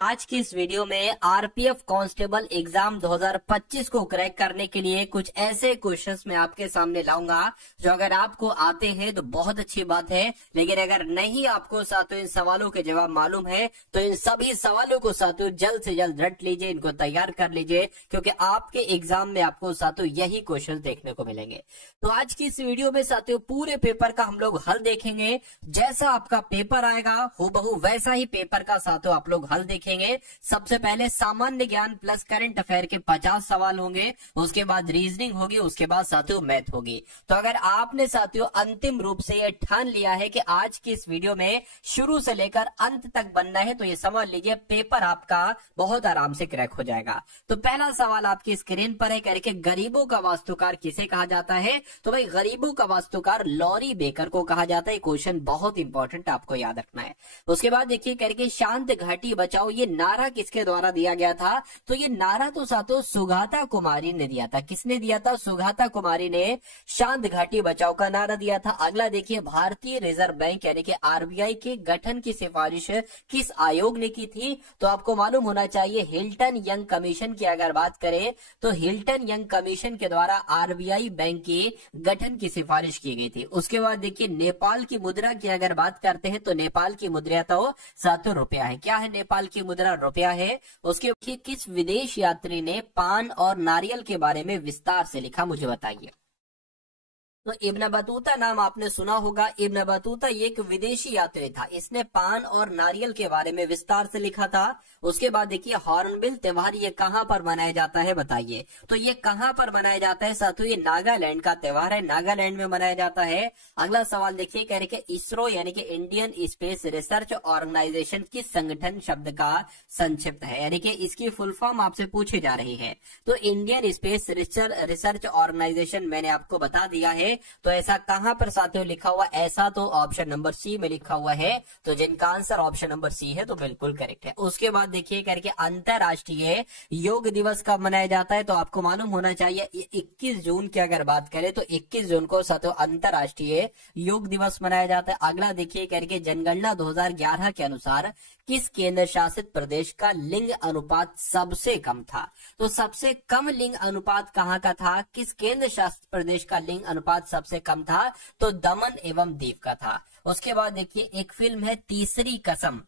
आज की इस वीडियो में आरपीएफ कांस्टेबल एग्जाम 2025 को क्रैक करने के लिए कुछ ऐसे क्वेश्चंस मैं आपके सामने लाऊंगा जो अगर आपको आते हैं तो बहुत अच्छी बात है, लेकिन अगर नहीं आपको साथियों इन सवालों के जवाब मालूम है तो इन सभी सवालों को साथियों जल्द से जल्द रट लीजिए, इनको तैयार कर लीजिए, क्योंकि आपके एग्जाम में आपको साथियों यही क्वेश्चन देखने को मिलेंगे। तो आज की इस वीडियो में साथियों पूरे पेपर का हम लोग हल देखेंगे। जैसा आपका पेपर आएगा हूबहू वैसा ही पेपर का साथियों आप लोग हल देखेंगे। सबसे पहले सामान्य ज्ञान प्लस करंट अफेयर के 50 सवाल होंगे, उसके बाद रीजनिंग होगी, उसके बाद साथियों मैथ होगी। तो अगर आपने साथियों अंतिम रूप से यह ठान लिया है कि आज की इस वीडियो में शुरू से लेकर अंत तक बनना है, तो ये समझ लीजिए पेपर आपका बहुत आराम से क्रैक हो जाएगा। तो पहला सवाल आपकी स्क्रीन पर है, करके गरीबों का वास्तुकार किसे कहा जाता है? तो भाई गरीबों का वास्तुकार लॉरी बेकर को कहा जाता है। क्वेश्चन बहुत इंपॉर्टेंट आपको याद रखना है। उसके बाद देखिए करके शांत घाटी बचाओ, ये नारा किसके द्वारा दिया गया था? तो ये नारा तो साथियों सुगाता कुमारी ने दिया था। किसने दिया था? सुगाता कुमारी ने शांत घाटी बचाओ का नारा दिया था। अगला देखिए भारतीय रिजर्व बैंक यानी कि आरबीआई के गठन की सिफारिश किस आयोग ने की थी? तो आपको मालूम होना चाहिए हिल्टन यंग कमीशन की अगर बात करें तो हिल्टन यंग कमीशन के द्वारा आरबीआई बैंक के गठन की सिफारिश की गई थी। उसके बाद देखिए नेपाल की मुद्रा की अगर बात करते हैं तो नेपाल की मुद्रा तो सातों रुपया है। क्या है? नेपाल की मुद्रा रुपया है। उसके किस विदेश यात्री ने पान और नारियल के बारे में विस्तार से लिखा, मुझे बताइए। तो इब्न बतूता नाम आपने सुना होगा। इब्न बतूता ये एक विदेशी यात्री था, इसने पान और नारियल के बारे में विस्तार से लिखा था। उसके बाद देखिए हॉर्नबिल त्योहार ये कहां पर मनाया जाता है, बताइए। तो ये कहां पर मनाया जाता है साथियों? ये नागालैंड का त्योहार है, नागालैंड में मनाया जाता है। अगला सवाल देखिए कह रहे इसरो यानी कि इंडियन स्पेस रिसर्च ऑर्गेनाइजेशन किस संगठन शब्द का संक्षिप्त है, यानी कि इसकी फुल फॉर्म आपसे पूछी जा रही है। तो इंडियन स्पेस रिसर्च ऑर्गेनाइजेशन मैंने आपको बता दिया है। तो ऐसा कहां पर साथियों लिखा हुआ? ऐसा तो ऑप्शन नंबर सी में लिखा हुआ है। तो जिनका आंसर ऑप्शन नंबर सी है तो बिल्कुल करेक्ट है। उसके बाद देखिए करके अंतरराष्ट्रीय योग दिवस कब मनाया जाता है? तो आपको मालूम होना चाहिए 21 जून की अगर बात करें तो 21 जून को साथियों अंतरराष्ट्रीय योग दिवस मनाया जाता है। अगला देखिए करके जनगणना 2011 के अनुसार किस केंद्र शासित प्रदेश का लिंग अनुपात सबसे कम था? तो सबसे कम लिंग अनुपात कहां का था? किस केंद्र शासित प्रदेश का लिंग अनुपात सबसे कम था? तो दमन एवं दीव का था। उसके बाद देखिए एक फिल्म है तीसरी कसम,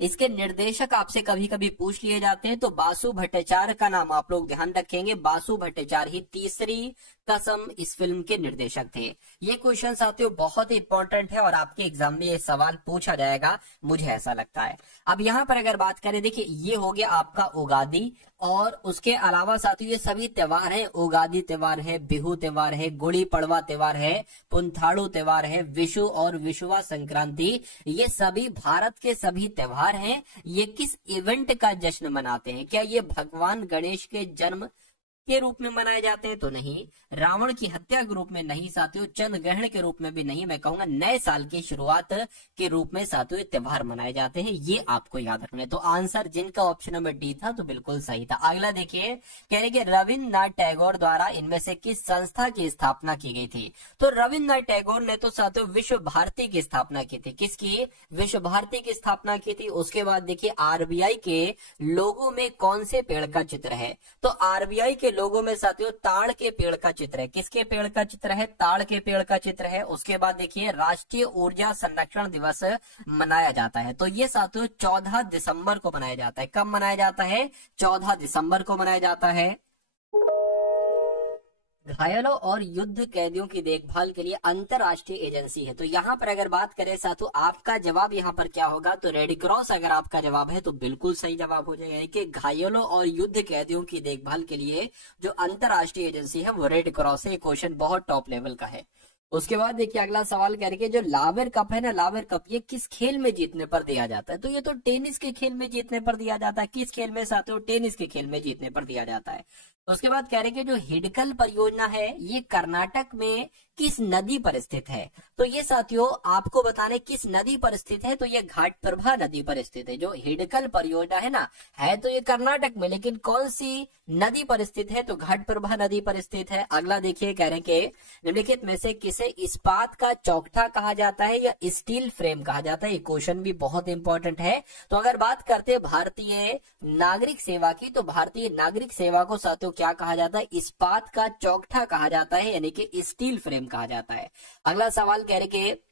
इसके निर्देशक आपसे कभी कभी पूछ लिए जाते हैं, तो बासु भट्टाचार्य का नाम आप लोग ध्यान रखेंगे। बासु भट्टाचार्य ही तीसरी कसम इस फिल्म के निर्देशक थे। ये क्वेश्चन साथियों बहुत ही इंपॉर्टेंट है और आपके एग्जाम में ये सवाल पूछा जाएगा, मुझे ऐसा लगता है। अब यहाँ पर अगर बात करें, देखिए ये हो गया आपका उगादी, और उसके अलावा साथियों ये सभी त्योहार हैं। उगादी त्योहार है, बिहू त्योहार है, गुड़ी पड़वा त्योहार है, पुंथाड़ू त्योहार है, विशु और विशुवा संक्रांति, ये सभी भारत के सभी त्योहार हैं। ये किस इवेंट का जश्न मनाते हैं? क्या ये भगवान गणेश के जन्म के रूप में मनाए जाते हैं? तो नहीं। रावण की हत्या के रूप में नहीं साथियों। चंद्र ग्रहण के रूप में भी नहीं। मैं कहूंगा नए साल की शुरुआत के रूप में साथियों त्योहार मनाए जाते हैं। ये आपको याद रखना है। तो आंसर जिनका ऑप्शन नंबर डी था तो बिल्कुल सही था। अगला देखिए कह रहे कि रविन्द्रनाथ टैगोर द्वारा इनमें से किस संस्था की स्थापना की गई थी? तो रविन्द्रनाथ टैगोर ने तो साथियों विश्व भारती की स्थापना की थी। किसकी? विश्व भारती की स्थापना की थी। उसके बाद देखिए आरबीआई के लोगो में कौन से पेड़ का चित्र है? तो आरबीआई के लोगों में साथियों ताड़ के पेड़ का चित्र है। किसके पेड़ का चित्र है? ताड़ के पेड़ का चित्र है। उसके बाद देखिए राष्ट्रीय ऊर्जा संरक्षण दिवस मनाया जाता है। तो ये साथियों 14 दिसंबर को मनाया जाता है। कब मनाया जाता है? 14 दिसंबर को मनाया जाता है। घायलों और युद्ध कैदियों की देखभाल के लिए अंतरराष्ट्रीय एजेंसी है। तो यहाँ पर अगर बात करें साथियों आपका जवाब यहाँ पर क्या होगा? तो रेड क्रॉस अगर आपका जवाब है तो बिल्कुल सही जवाब हो जाएगा, कि घायलों और युद्ध कैदियों की देखभाल के लिए जो अंतरराष्ट्रीय एजेंसी है वो रेड क्रॉस है। क्वेश्चन बहुत टॉप लेवल का है। उसके बाद देखिए अगला सवाल कह रहे कि जो लावर कप है ना, लावर कप ये किस खेल में जीतने पर दिया जाता है? तो ये तो टेनिस के खेल में जीतने पर दिया जाता है। किस खेल में साथियों? टेनिस के खेल में जीतने पर दिया जाता है। उसके बाद कह रहे कि जो हिडकल परियोजना है ये कर्नाटक में किस नदी पर स्थित है। तो ये साथियों आपको बताने किस नदी पर स्थित है, तो ये घाटप्रभा नदी पर स्थित है। जो हिडकल परियोजना है ना, है तो ये कर्नाटक में, लेकिन कौन सी नदी पर स्थित है, तो घाटप्रभा नदी पर स्थित है। अगला देखिए कह रहे कि निम्नलिखित में से किसे इस्पात का चौखटा कहा जाता है या स्टील फ्रेम कहा जाता है। ये क्वेश्चन भी बहुत इंपॉर्टेंट है। तो अगर बात करते हैं भारतीय नागरिक सेवा की, तो भारतीय नागरिक सेवा को साथियों क्या कहा जाता है, इस्पात का चौखटा कहा जाता है, यानी कि स्टील फ्रेम कहा जाता है। अगला सवाल कह रहे कि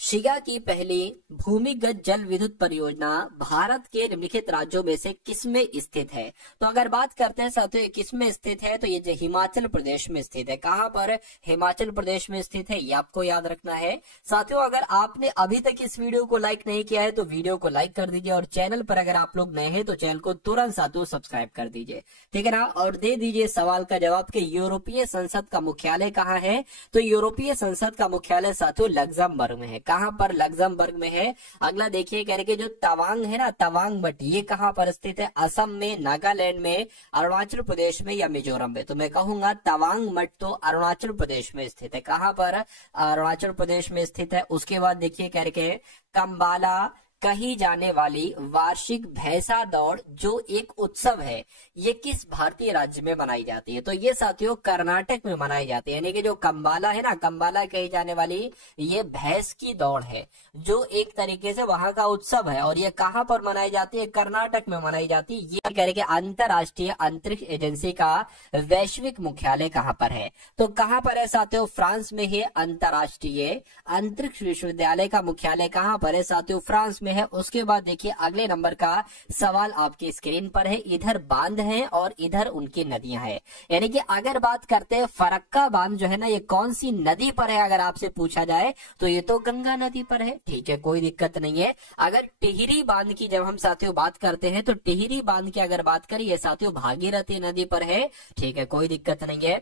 शिगा की पहली भूमिगत जल विद्युत परियोजना भारत के निम्नलिखित राज्यों में से किसमें स्थित है। तो अगर बात करते हैं साथियों किसमें स्थित है, तो ये जो हिमाचल प्रदेश में स्थित है। कहां पर, हिमाचल प्रदेश में स्थित है, ये आपको याद रखना है। साथियों अगर आपने अभी तक इस वीडियो को लाइक नहीं किया है तो वीडियो को लाइक कर दीजिए, और चैनल पर अगर आप लोग नए हैं तो चैनल को तुरंत साथियों सब्सक्राइब कर दीजिए, ठीक है ना। और दे दीजिए सवाल का जवाब कि यूरोपीय संसद का मुख्यालय कहाँ है। तो यूरोपीय संसद का मुख्यालय साथियों लग्जमबर्ग में है। कहां पर, लग्जमबर्ग में है। अगला देखिए कह रहे कि जो तवांग है ना, तवांग मठ, ये कहां पर स्थित है, असम में, नागालैंड में, अरुणाचल प्रदेश में या मिजोरम में। तो मैं कहूंगा तवांग मठ तो अरुणाचल प्रदेश में स्थित है। कहां पर, अरुणाचल प्रदेश में स्थित है। उसके बाद देखिए कह रहे कि कंबाला कही जाने वाली वार्षिक भैंसा दौड़ जो एक उत्सव है, ये किस भारतीय राज्य में मनाई जाती है। तो ये साथियों कर्नाटक में मनाई जाती है, यानी कि जो कंबाला है ना, कंबाला कही जाने वाली ये भैंस की दौड़ है जो एक तरीके से वहां का उत्सव है, और ये कहां पर मनाई जाती है, कर्नाटक में मनाई जाती है। ये कह रहे कि अंतरराष्ट्रीय अंतरिक्ष एजेंसी का वैश्विक मुख्यालय कहां पर है। तो कहां पर है साथियों, फ्रांस में है। अंतरराष्ट्रीय अंतरिक्ष विश्वविद्यालय का मुख्यालय कहां पर है साथियों, फ्रांस में है। उसके बाद देखिए अगले नंबर का सवाल आपकी स्क्रीन पर है। इधर बांध है और इधर उनकी नदियां हैं, यानी कि अगर बात करते हैं फरक्का बांध जो है ना, ये कौन सी नदी पर है अगर आपसे पूछा जाए तो ये तो गंगा नदी पर है, ठीक है, कोई दिक्कत नहीं है। अगर टिहरी बांध की जब हम साथियों बात करते हैं तो टिहरी बांध की अगर बात करें ये साथियों भागीरथी नदी पर है, ठीक है, कोई दिक्कत नहीं है।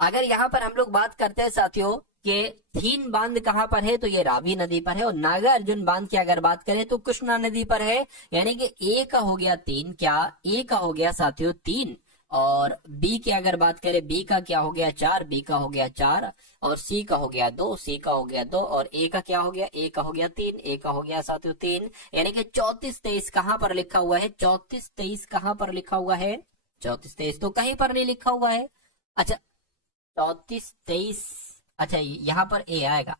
अगर यहाँ पर हम लोग बात करते हैं साथियों कि थीन बांध कहां पर है, तो ये रावी नदी पर है। और नागार्जुन बांध की अगर बात करें तो कृष्णा नदी पर है, यानी कि ए का हो गया 3, क्या ए का हो गया साथियों 3, और बी की अगर बात करें बी का क्या हो गया 4, बी का हो गया 4, और सी का हो गया 2, सी का हो गया 2, और ए का क्या हो गया, ए का हो गया 3, ए का हो गया साथियों 3, यानी कि 34-23 कहां पर लिखा हुआ है, 34-23 कहां पर लिखा हुआ है, 34-23 तो कहीं पर नहीं लिखा हुआ है। अच्छा 34-23, अच्छा यहाँ पर ए आएगा,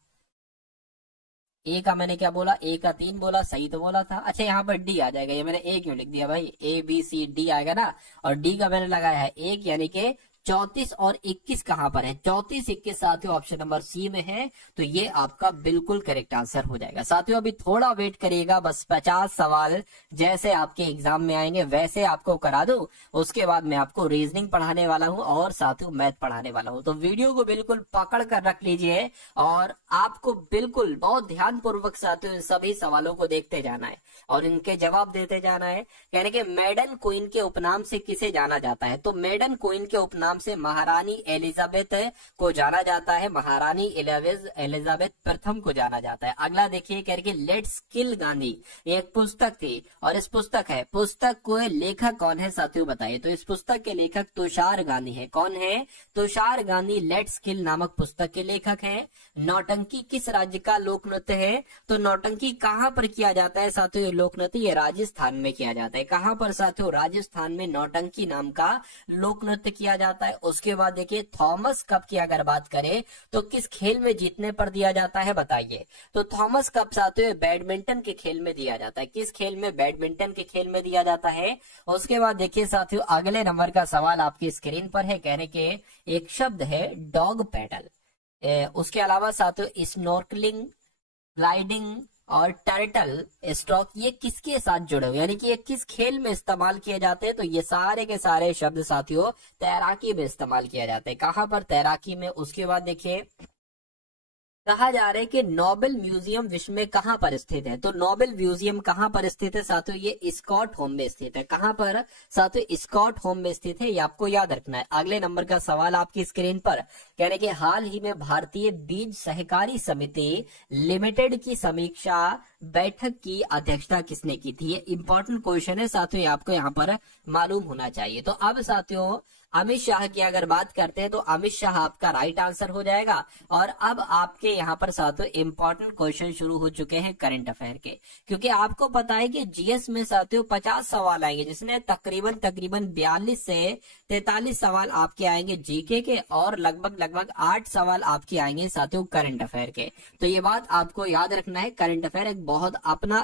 ए का मैंने क्या बोला, ए का 3 बोला, सही तो बोला था। अच्छा यहाँ पर डी आ जाएगा, ये मैंने ए क्यों लिख दिया भाई, ए बी सी डी आएगा ना, और डी का मैंने लगाया है 1, यानी कि 34 और 21 कहां पर है, 34-21 साथियों ऑप्शन नंबर सी में है। तो ये आपका बिल्कुल करेक्ट आंसर हो जाएगा। साथियों अभी थोड़ा वेट करिएगा, बस 50 सवाल जैसे आपके एग्जाम में आएंगे वैसे आपको करा दूं, उसके बाद मैं आपको रीजनिंग पढ़ाने वाला हूं और साथियों मैथ पढ़ाने वाला हूं। तो वीडियो को बिल्कुल पकड़ कर रख लीजिए और आपको बिल्कुल बहुत ध्यान पूर्वक साथियों सभी सवालों को देखते जाना है और इनके जवाब देते जाना है। यानी कि मेडन क्वीन के उपनाम से किसे जाना जाता है, तो मेडन क्वीन के उपनाम से महारानी एलिजाबेथ को जाना जाता है, महारानी एलिजाबेथ प्रथम को जाना जाता है। अगला देखिए कह रहे लेट्स किल गांधी, एक पुस्तक थी और इस पुस्तक को लेखक कौन है साथियों बताइए। तो इस पुस्तक के लेखक तुषार गांधी है। कौन है, तुषार गांधी लेट्स किल नामक पुस्तक के लेखक हैं। नौटंकी किस राज्य का लोक नृत्य है, तो नौटंकी कहां पर किया जाता है साथियों, लोक नृत्य ये राजस्थान में किया जाता है। कहां पर साथियों, राजस्थान में नौटंकी नाम का लोक नृत्य किया जाता है। उसके बाद देखिए थॉमस कप की अगर बात करें तो किस खेल में जीतने पर दिया जाता है बताइए। तो थॉमस कप साथियों बैडमिंटन के खेल में दिया जाता है। किस खेल में, बैडमिंटन के खेल में दिया जाता है। उसके बाद देखिए साथियों अगले नंबर का सवाल आपकी स्क्रीन पर है, कहने के एक शब्द है डॉग पैडल, उसके अलावा साथियों स्नॉर्कलिंग, ग्लाइडिंग और टर्टल स्ट्रोक ये किसके साथ जुड़े हुए, यानी कि ये किस खेल में इस्तेमाल किए जाते हैं। तो ये सारे के सारे शब्द साथियों तैराकी में इस्तेमाल किया जाता है। कहां पर, तैराकी में। उसके बाद देखिए कहा जा रहा है कि नोबेल म्यूजियम विश्व में कहां पर स्थित है। तो नोबेल म्यूजियम कहां पर स्थित है साथियों, ये स्कॉट होम में स्थित है। कहां पर साथियों, स्कॉट होम में स्थित है, ये आपको याद रखना है। अगले नंबर का सवाल आपकी स्क्रीन पर कह रहे कि हाल ही में भारतीय बीज सहकारी समिति लिमिटेड की समीक्षा बैठक की अध्यक्षता किसने की थी। ये इंपॉर्टेंट क्वेश्चन है साथियों, ये आपको यहाँ पर मालूम होना चाहिए। तो अब साथियों अमित शाह की अगर बात करते हैं तो अमित शाह आपका राइट आंसर हो जाएगा। और अब आपके यहाँ पर साथियों इंपॉर्टेंट क्वेश्चन शुरू हो चुके हैं करंट अफेयर के, क्योंकि आपको पता है कि जीएस में साथियों 50 सवाल आएंगे, जिसमें तकरीबन 42 से 43 सवाल आपके आएंगे जीके के, और लगभग 8 सवाल आपके आएंगे साथियों करंट अफेयर के। तो ये बात आपको याद रखना है, करंट अफेयर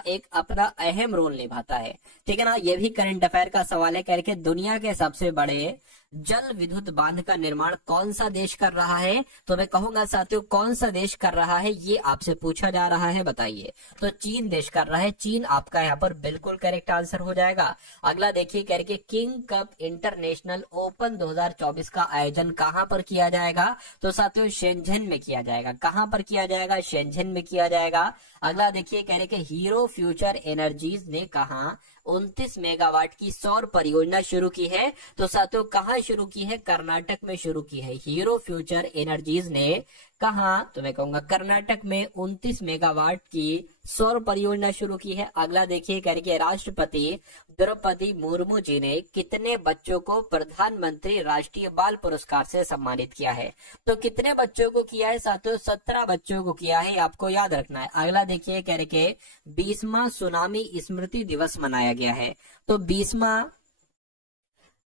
एक अपना अहम रोल निभाता है, ठीक है ना। ये भी करंट अफेयर का सवाल है, करके दुनिया के सबसे बड़े जल विद्युत बांध का निर्माण कौन सा देश कर रहा है। तो मैं कहूंगा साथियों कौन सा देश कर रहा है, ये आपसे पूछा जा रहा है, बताइए। तो चीन देश कर रहा है, चीन आपका यहाँ पर बिल्कुल करेक्ट आंसर हो जाएगा। अगला देखिए करके किंग कप इंटरनेशनल ओपन 2024 का आयोजन कहां पर किया जाएगा। तो साथियों शेंझेन में किया जाएगा। कहां पर किया जाएगा, शेंझेन में किया जाएगा। अगला देखिए कह रहे कि हीरो फ्यूचर एनर्जीज ने कहा 29 मेगावाट की सौर परियोजना शुरू की है। तो साथियों कहां शुरू की है, कर्नाटक में शुरू की है। हीरो फ्यूचर एनर्जीज ने कहा, तो मैं कहूंगा कर्नाटक में 29 मेगावाट की सौर परियोजना शुरू की है। अगला देखिए करके राष्ट्रपति द्रौपदी मुर्मू जी ने कितने बच्चों को प्रधानमंत्री राष्ट्रीय बाल पुरस्कार से सम्मानित किया है। तो कितने बच्चों को किया है साथियों, 17 बच्चों को किया है, आपको याद रखना है। अगला देखिए करके 20वां सुनामी स्मृति दिवस मनाया गया है। तो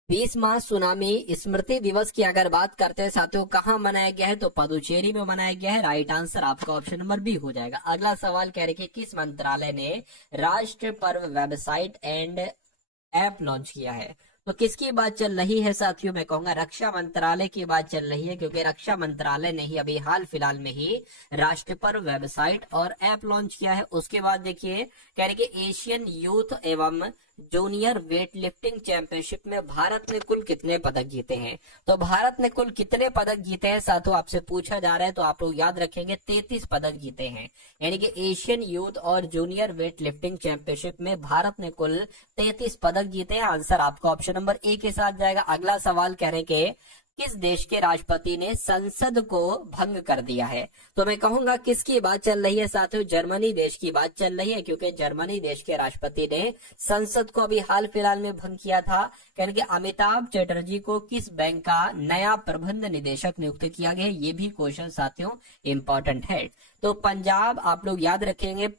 20वां सुनामी स्मृति दिवस की अगर बात करते हैं साथियों कहां मनाया गया है, तो पुदुचेरी में मनाया गया है। राइट आंसर आपका ऑप्शन नंबर बी हो जाएगा। अगला सवाल कह रहे कि किस मंत्रालय ने राष्ट्र पर्व वेबसाइट एंड ऐप लॉन्च किया है। तो किसकी बात चल रही है साथियों, मैं कहूंगा रक्षा मंत्रालय की बात चल रही है, क्योंकि रक्षा मंत्रालय ने ही अभी हाल फिलहाल में ही राष्ट्र पर्व वेबसाइट और ऐप लॉन्च किया है। उसके बाद देखिए कह रहे कि एशियन यूथ एवं जूनियर वेट लिफ्टिंग चैंपियनशिप में भारत ने कुल कितने पदक जीते हैं। तो भारत ने कुल कितने पदक जीते हैं साथियों आपसे पूछा जा रहा है, तो आप लोग याद रखेंगे 33 पदक जीते हैं। यानी कि एशियन यूथ और जूनियर वेट लिफ्टिंग चैंपियनशिप में भारत ने कुल 33 पदक जीते हैं। आंसर आपका ऑप्शन नंबर ए के साथ जाएगा। अगला सवाल कह रहे कि किस देश के राष्ट्रपति ने संसद को भंग कर दिया है। तो मैं कहूंगा किसकी बात चल रही है साथियों, जर्मनी देश की बात चल रही है, क्योंकि जर्मनी देश के राष्ट्रपति ने संसद को अभी हाल फिलहाल में भंग किया था। कहने कि अमिताभ चटर्जी को किस बैंक का नया प्रबंध निदेशक नियुक्त किया गया है, ये भी क्वेश्चन साथियों इंपॉर्टेंट है। तो पंजाब आप लोग याद रखेंगे,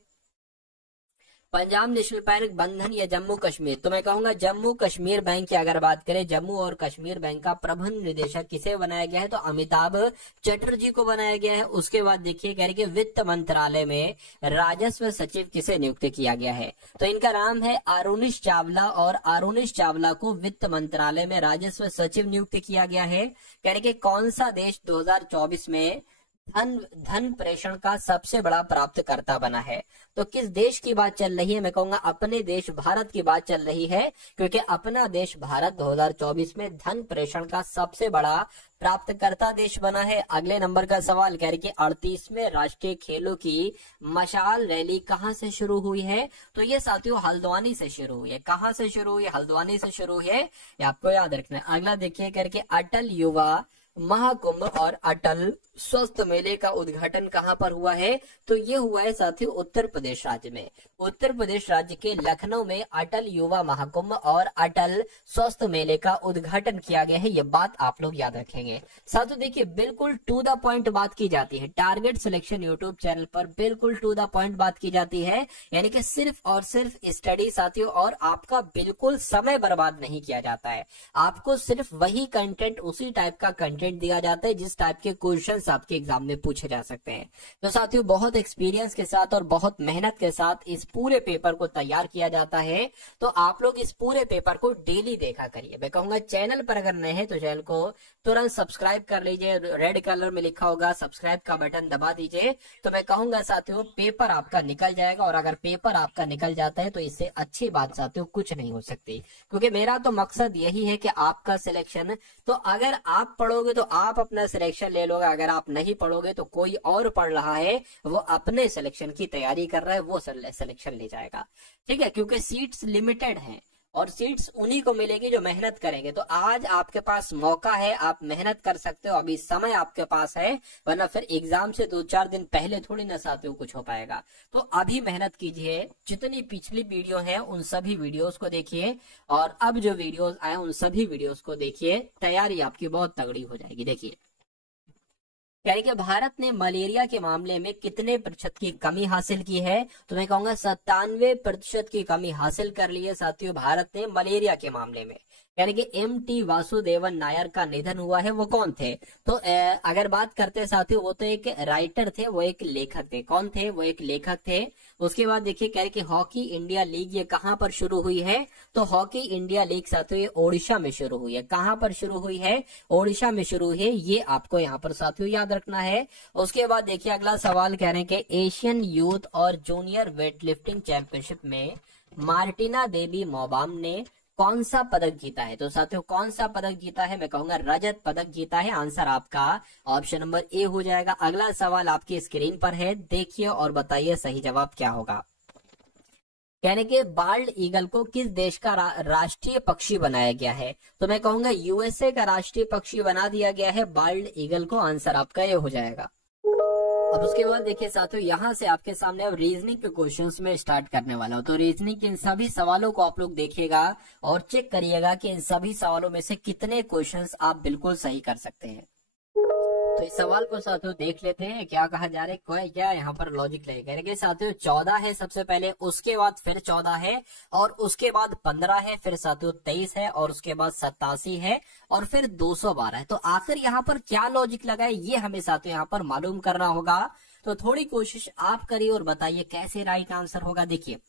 पंजाब नेशनल बैंक, बंधन या जम्मू कश्मीर। तो मैं कहूंगा जम्मू कश्मीर बैंक की अगर बात करें, जम्मू और कश्मीर बैंक का प्रबंध निदेशक किसे बनाया गया है, तो अमिताभ चटर्जी को बनाया गया है। उसके बाद देखिए कह रहे कि वित्त मंत्रालय में राजस्व सचिव किसे नियुक्त किया गया है। तो इनका नाम है अरुणिश चावला, और अरुणिश चावला को वित्त मंत्रालय में राजस्व सचिव नियुक्त किया गया है। कह रहे कि कौन सा देश 2024 में धन प्रेषण का सबसे बड़ा प्राप्तकर्ता बना है। तो किस देश की बात चल रही है, मैं कहूंगा अपने देश भारत की बात चल रही है, क्योंकि अपना देश भारत 2024 में धन प्रेषण का सबसे बड़ा प्राप्तकर्ता देश बना है। अगले नंबर का सवाल कह रहे कि 38वें राष्ट्रीय खेलों की मशाल रैली कहां से शुरू हुई है। तो ये साथियों हल्द्वानी से शुरू हुई है। कहां से शुरू हुई है, हल्द्वानी से शुरू हुई है, ये आपको याद रखना है। अगला देखिए करके अटल युवा महाकुंभ और अटल स्वस्थ मेले का उद्घाटन कहां पर हुआ है। तो ये हुआ है साथियों उत्तर प्रदेश राज्य में। उत्तर प्रदेश राज्य के लखनऊ में अटल युवा महाकुंभ और अटल स्वस्थ मेले का उद्घाटन किया गया है। ये बात आप लोग याद रखेंगे। साथियों देखिए बिल्कुल टू द पॉइंट बात की जाती है, टारगेट सिलेक्शन यूट्यूब चैनल पर बिल्कुल टू द पॉइंट बात की जाती है, यानी कि सिर्फ और सिर्फ स्टडी साथियों, और आपका बिल्कुल समय बर्बाद नहीं किया जाता है। आपको सिर्फ वही कंटेंट, उसी टाइप का कंटेंट दिया जाता है जिस टाइप के क्वेश्चंस आपके एग्जाम में पूछे जा सकते हैं। तो साथियों बहुत एक्सपीरियंस के साथ और बहुत मेहनत के साथ इस पूरे पेपर को तैयार किया जाता है। तो आप लोग इस पूरे पेपर को डेली देखा करिए। मैं कहूंगा चैनल पर अगर नए हैं तो चैनल को तुरंत सब्सक्राइब कर लीजिए, रेड कलर में लिखा होगा सब्सक्राइब का बटन दबा दीजिए। तो मैं कहूंगा साथियों पेपर आपका निकल जाएगा, और अगर पेपर आपका निकल जाता है तो इससे अच्छी बात साथियों कुछ नहीं हो सकती, क्योंकि मेरा तो मकसद यही है कि आपका सिलेक्शन, तो अगर आप पढ़ोगे तो आप अपना सिलेक्शन ले लोगे, अगर आप नहीं पढ़ोगे तो कोई और पढ़ रहा है, वो अपने सिलेक्शन की तैयारी कर रहा है, वो सिलेक्शन ले जाएगा। ठीक है, क्योंकि सीट्स लिमिटेड हैं और सीट्स उन्हीं को मिलेगी जो मेहनत करेंगे। तो आज आपके पास मौका है, आप मेहनत कर सकते हो, अभी समय आपके पास है, वरना फिर एग्जाम से 2-4 दिन पहले थोड़ी ना साथियों कुछ हो पाएगा। तो अभी मेहनत कीजिए, जितनी पिछली वीडियो है उन सभी वीडियोस को देखिए और अब जो वीडियोस आए उन सभी वीडियोस को देखिए, तैयारी आपकी बहुत तगड़ी हो जाएगी। देखिए यानी कि भारत ने मलेरिया के मामले में कितने प्रतिशत की कमी हासिल की है, तो मैं कहूंगा 97% की कमी हासिल कर ली है साथियों भारत ने मलेरिया के मामले में। यानी कि MT वासुदेवन नायर का निधन हुआ है। वो कौन थे? तो अगर बात करते हैं साथियों, वो तो एक राइटर थे, वो एक लेखक थे। कौन थे? वो एक लेखक थे। उसके बाद देखिए कह रहे कि हॉकी इंडिया लीग ये कहां पर शुरू हुई है, तो हॉकी इंडिया लीग साथियों ये ओडिशा में शुरू हुई है। कहां पर शुरू हुई है? ओडिशा में शुरू हुई है, ये आपको यहाँ पर साथियों याद रखना है। उसके बाद देखिए अगला सवाल कह रहे हैं कि एशियन यूथ और जूनियर वेट लिफ्टिंग चैंपियनशिप में मार्टिना देवी मोबाम ने कौन सा पदक जीता है? तो साथियों कौन सा पदक जीता है? मैं कहूंगा रजत पदक जीता है। आंसर आपका ऑप्शन नंबर ए हो जाएगा। अगला सवाल आपकी स्क्रीन पर है, देखिए और बताइए सही जवाब क्या होगा। कहने के बाल्ड ईगल को किस देश का राष्ट्रीय पक्षी बनाया गया है? तो मैं कहूंगा USA का राष्ट्रीय पक्षी बना दिया गया है बाल्ड ईगल को। आंसर आपका ये हो जाएगा। अब उसके बाद देखिए साथियों यहाँ से आपके सामने अब रीजनिंग के क्वेश्चंस में स्टार्ट करने वाला हूँ। तो रीजनिंग के इन सभी सवालों को आप लोग देखिएगा और चेक करिएगा कि इन सभी सवालों में से कितने क्वेश्चंस आप बिल्कुल सही कर सकते हैं। तो इस सवाल को साथियों देख लेते हैं, क्या कहा जा रहा है, क्या यहाँ पर लॉजिक लगेगा। साथियों 14 है सबसे पहले, उसके बाद फिर 14 है और उसके बाद 15 है, फिर साथियों 23 है और उसके बाद 87 है और फिर 212 है। तो आखिर यहाँ पर क्या लॉजिक लगा है ये हमें साथियों यहाँ पर मालूम करना होगा। तो थोड़ी कोशिश आप करिए और बताइए कैसे राइट आंसर होगा। देखिए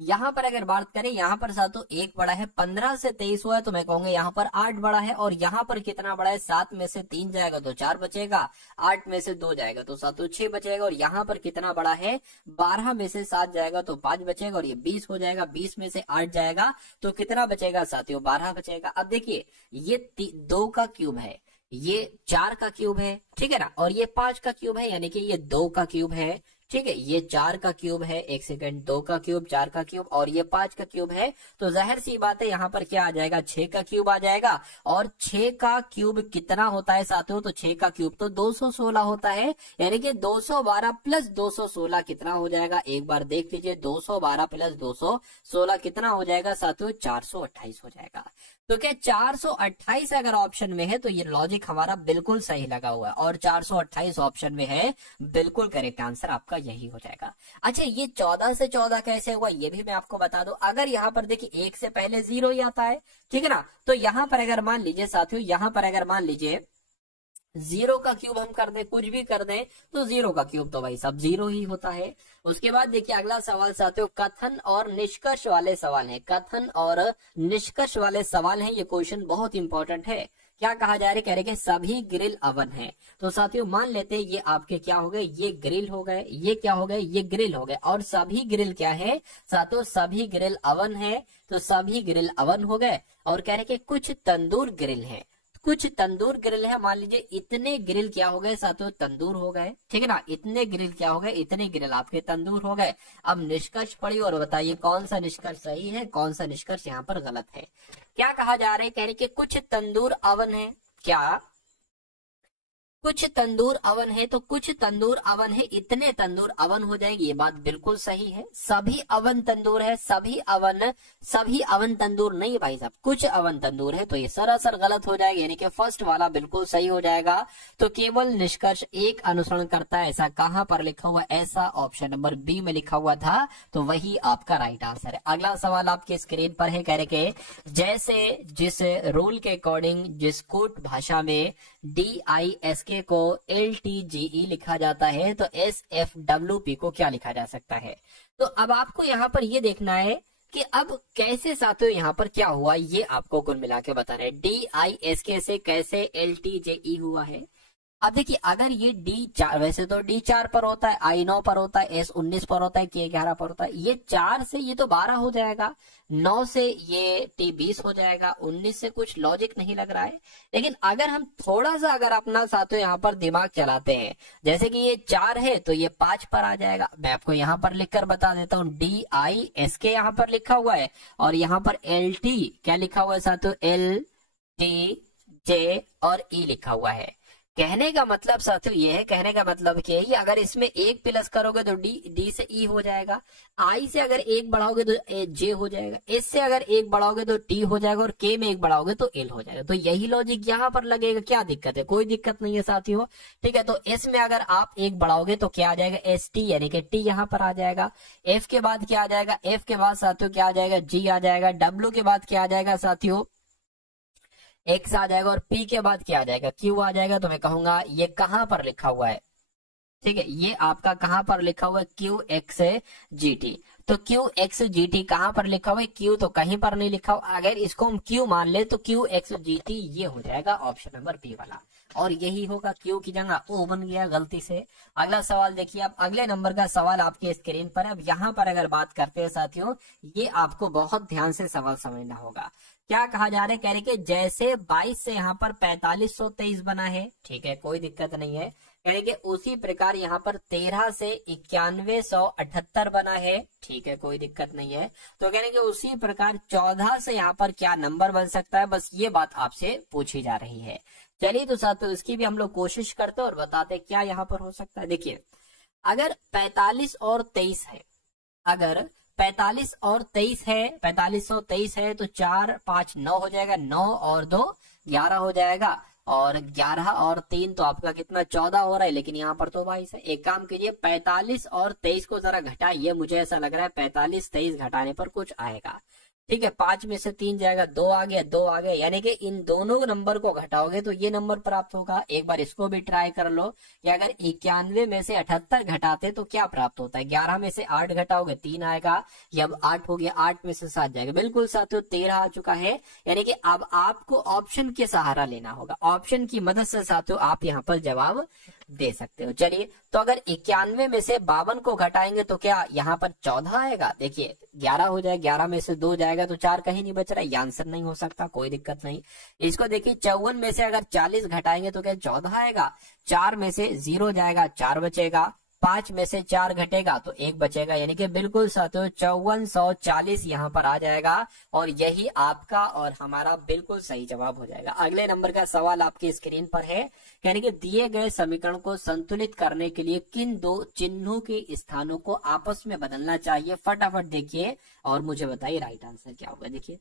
यहाँ पर अगर बात करें, यहाँ पर साथियों 1 बड़ा है, 15 से 23 हुआ है, तो मैं कहूंगा यहाँ पर 8 बड़ा है और यहाँ पर कितना बड़ा है, 7 में से 3 जाएगा तो 4 बचेगा, 8 में से 2 जाएगा तो साथियों 6 बचेगा और यहाँ पर कितना बड़ा है, 12 में से 7 जाएगा तो 5 बचेगा और ये 20 हो जाएगा, 20 में से 8 जाएगा तो कितना बचेगा साथियों, 12 बचेगा। अब देखिए ये 2 का क्यूब है, ये 4 का क्यूब है, ठीक है ना, और ये 5 का क्यूब है, यानी कि ये 2 का क्यूब है, ठीक है, ये 4 का क्यूब है, 1 सेकंड, 2 का क्यूब, 4 का क्यूब और ये 5 का क्यूब है। तो जाहिर सी बात है यहाँ पर क्या आ जाएगा, 6 का क्यूब आ जाएगा। और 6 का क्यूब कितना होता है साथियों, तो 6 का क्यूब तो 216 होता है, यानी कि 212 प्लस 216 कितना हो जाएगा, एक बार देख लीजिए, 212 प्लस 216 कितना हो जाएगा साथियों, 428 हो जाएगा। तो क्या 428 अगर ऑप्शन में है तो ये लॉजिक हमारा बिल्कुल सही लगा हुआ है और 428 ऑप्शन में है, बिल्कुल करेक्ट आंसर आपका यही हो जाएगा। अच्छा ये 14 से 14 कैसे हुआ ये भी मैं आपको बता दूं। अगर यहाँ पर देखिए 1 से पहले 0 ही आता है, ठीक है ना, तो यहाँ पर अगर मान लीजिए साथियों, यहाँ पर अगर मान लीजिए 0 का क्यूब हम कर दें, कुछ भी कर दें, तो 0 का क्यूब तो भाई सब 0 ही होता है। उसके बाद देखिए अगला सवाल साथियों कथन और निष्कर्ष वाले सवाल है, कथन और निष्कर्ष वाले सवाल है। ये क्वेश्चन बहुत इंपॉर्टेंट है। क्या कहा जा रहा है, कह रहे कि सभी ग्रिल अवन है। तो साथियों मान लेते हैं ये आपके क्या हो गए, ये ग्रिल हो गए, ये क्या हो गए, ये ग्रिल हो गए और सभी ग्रिल क्या है साथियों, सभी ग्रिल अवन है। तो सभी ग्रिल अवन हो गए और कह रहे कि कुछ तंदूर ग्रिल है, कुछ तंदूर ग्रिल है। मान लीजिए इतने ग्रिल क्या हो गए साथियों, तंदूर हो गए, ठीक है ना, इतने ग्रिल क्या हो गए, इतने ग्रिल आपके तंदूर हो गए। अब निष्कर्ष पढ़िए और बताइए कौन सा निष्कर्ष सही है, कौन सा निष्कर्ष यहाँ पर गलत है। क्या कहा जा रहा है, कह रहे कि कुछ तंदूर अवन है, क्या कुछ तंदूर अवन है, तो कुछ तंदूर अवन है, इतने तंदूर अवन हो जाएंगे, ये बात बिल्कुल सही है। सभी अवन तंदूर है, सभी अवन तंदूर नहीं भाई साहब, कुछ अवन तंदूर है, तो ये सरासर गलत हो जाएगा, यानी कि फर्स्ट वाला बिल्कुल सही हो जाएगा। तो केवल निष्कर्ष एक अनुसरण करता है, ऐसा कहां पर लिखा हुआ, ऐसा ऑप्शन नंबर बी में लिखा हुआ था, तो वही आपका राइट आंसर है। अगला सवाल आपके स्क्रीन पर है, कह रहे कि जैसे जिस रूल के अकॉर्डिंग जिस कूट भाषा में DISK को LTGE लिखा जाता है, तो SFWP को क्या लिखा जा सकता है। तो अब आपको यहाँ पर ये देखना है कि अब कैसे साथियों यहाँ पर क्या हुआ, ये आपको कुल मिला के बताना है। DISK से कैसे LTGE हुआ है, अब देखिए अगर ये D4, वैसे तो D4 पर होता है, I9 पर होता है, S19 पर होता है, K11 पर होता है, ये 4 से ये तो 12 हो जाएगा, 9 से ये T20 हो जाएगा, 19 से कुछ लॉजिक नहीं लग रहा है। लेकिन अगर हम थोड़ा सा अगर अपना साथियों यहाँ पर दिमाग चलाते हैं, जैसे कि ये 4 है तो ये 5 पर आ जाएगा। मैं आपको यहाँ पर लिखकर बता देता हूँ, DISK यहाँ पर लिखा हुआ है और यहाँ पर LT क्या लिखा हुआ है साथियों, LTJ और E लिखा हुआ है। कहने का मतलब साथियों ये है, कहने का मतलब क्या है, कि अगर इसमें एक प्लस करोगे तो डी से ई हो जाएगा, आई से अगर एक बढ़ाओगे तो जे हो जाएगा, एस से अगर एक बढ़ाओगे तो टी हो जाएगा और के में एक बढ़ाओगे तो एल हो जाएगा। तो यही लॉजिक यहाँ पर लगेगा। क्या दिक्कत है? कोई दिक्कत नहीं है साथियों, ठीक है। तो एस में अगर आप एक बढ़ाओगे तो क्या आ जाएगा, एस टी, यानी कि टी यहाँ पर आ जाएगा। एफ के बाद क्या आ जाएगा, एफ के बाद साथियों क्या आ जाएगा, जी आ जाएगा। डब्ल्यू के बाद क्या आ जाएगा साथियों, एक्स आ जाएगा। और पी के बाद क्या आ जाएगा, क्यू आ जाएगा। तो मैं कहूंगा ये कहां पर लिखा हुआ है, ठीक है, ये आपका कहां पर लिखा हुआ है, क्यू एक्स जी टी। तो क्यू एक्स जी टी कहां पर लिखा हुआ है, क्यू तो कहीं पर नहीं लिखा हुआ। अगर इसको हम क्यू मान ले तो क्यू एक्स जी टी ये हो जाएगा ऑप्शन नंबर बी वाला, और यही होगा, क्यू की जगह ओ बन गया गलती से। अगला सवाल देखिए, अब अगले नंबर का सवाल आपके स्क्रीन पर है। अब यहाँ पर अगर बात करते हैं साथियों, ये आपको बहुत ध्यान से सवाल समझना होगा। क्या कहा जा रहा है, कह रहे कि जैसे 22 से यहाँ पर 4523 बना है, ठीक है, कोई दिक्कत नहीं है। कह रहे कि उसी प्रकार यहाँ पर 13 से 9178 बना है, ठीक है, कोई दिक्कत नहीं है। तो कह रहे कि उसी प्रकार 14 से यहाँ पर क्या नंबर बन सकता है, बस ये बात आपसे पूछी जा रही है। चलिए तो साथियों इसकी भी हम लोग कोशिश करते हैं और बताते हैं क्या यहाँ पर हो सकता है। देखिए अगर 45 और 23 है, अगर 45 और 23 है, 4523 है तो 4 5 9 हो जाएगा, 9 और 2 11 हो जाएगा, और 11 और 3 तो आपका कितना 14 हो रहा है, लेकिन यहाँ पर तो 22 है। एक काम कीजिए 45 और 23 को जरा घटाइए, मुझे ऐसा लग रहा है 45 23 घटाने पर कुछ आएगा, ठीक है। 5 में से 3 जाएगा, 2 आ गया, 2 आ गया, यानी कि इन दोनों नंबर को घटाओगे तो ये नंबर प्राप्त होगा। एक बार इसको भी ट्राई कर लो कि अगर 91 में से 78 घटाते तो क्या प्राप्त होता है। 11 में से 8 घटाओगे 3 आएगा, ये अब 8 हो गया, 8 में से 7 जाएगा, बिल्कुल साथियों 13 आ चुका है। यानी कि अब आपको ऑप्शन के सहारा लेना होगा, ऑप्शन की मदद से साथियों आप यहाँ पर जवाब दे सकते हो। चलिए तो अगर 91 में से 52 को घटाएंगे तो क्या यहाँ पर 14 आएगा। देखिए 11 हो जाए, 11 में से 2 जाएगा तो 4 कहीं नहीं बच रहा है, ये आंसर नहीं हो सकता, कोई दिक्कत नहीं। इसको देखिए 54 में से अगर 40 घटाएंगे तो क्या 14 आएगा, 4 में से 0 जाएगा, 4 बचेगा, 5 में से 4 घटेगा तो 1 बचेगा, यानी कि बिल्कुल साथियों 5440 यहाँ पर आ जाएगा, और यही आपका और हमारा बिल्कुल सही जवाब हो जाएगा। अगले नंबर का सवाल आपकी स्क्रीन पर है, यानी कि दिए गए समीकरण को संतुलित करने के लिए किन दो चिन्हों के स्थानों को आपस में बदलना चाहिए। फटाफट देखिए और मुझे बताइए राइट आंसर क्या होगा। देखिए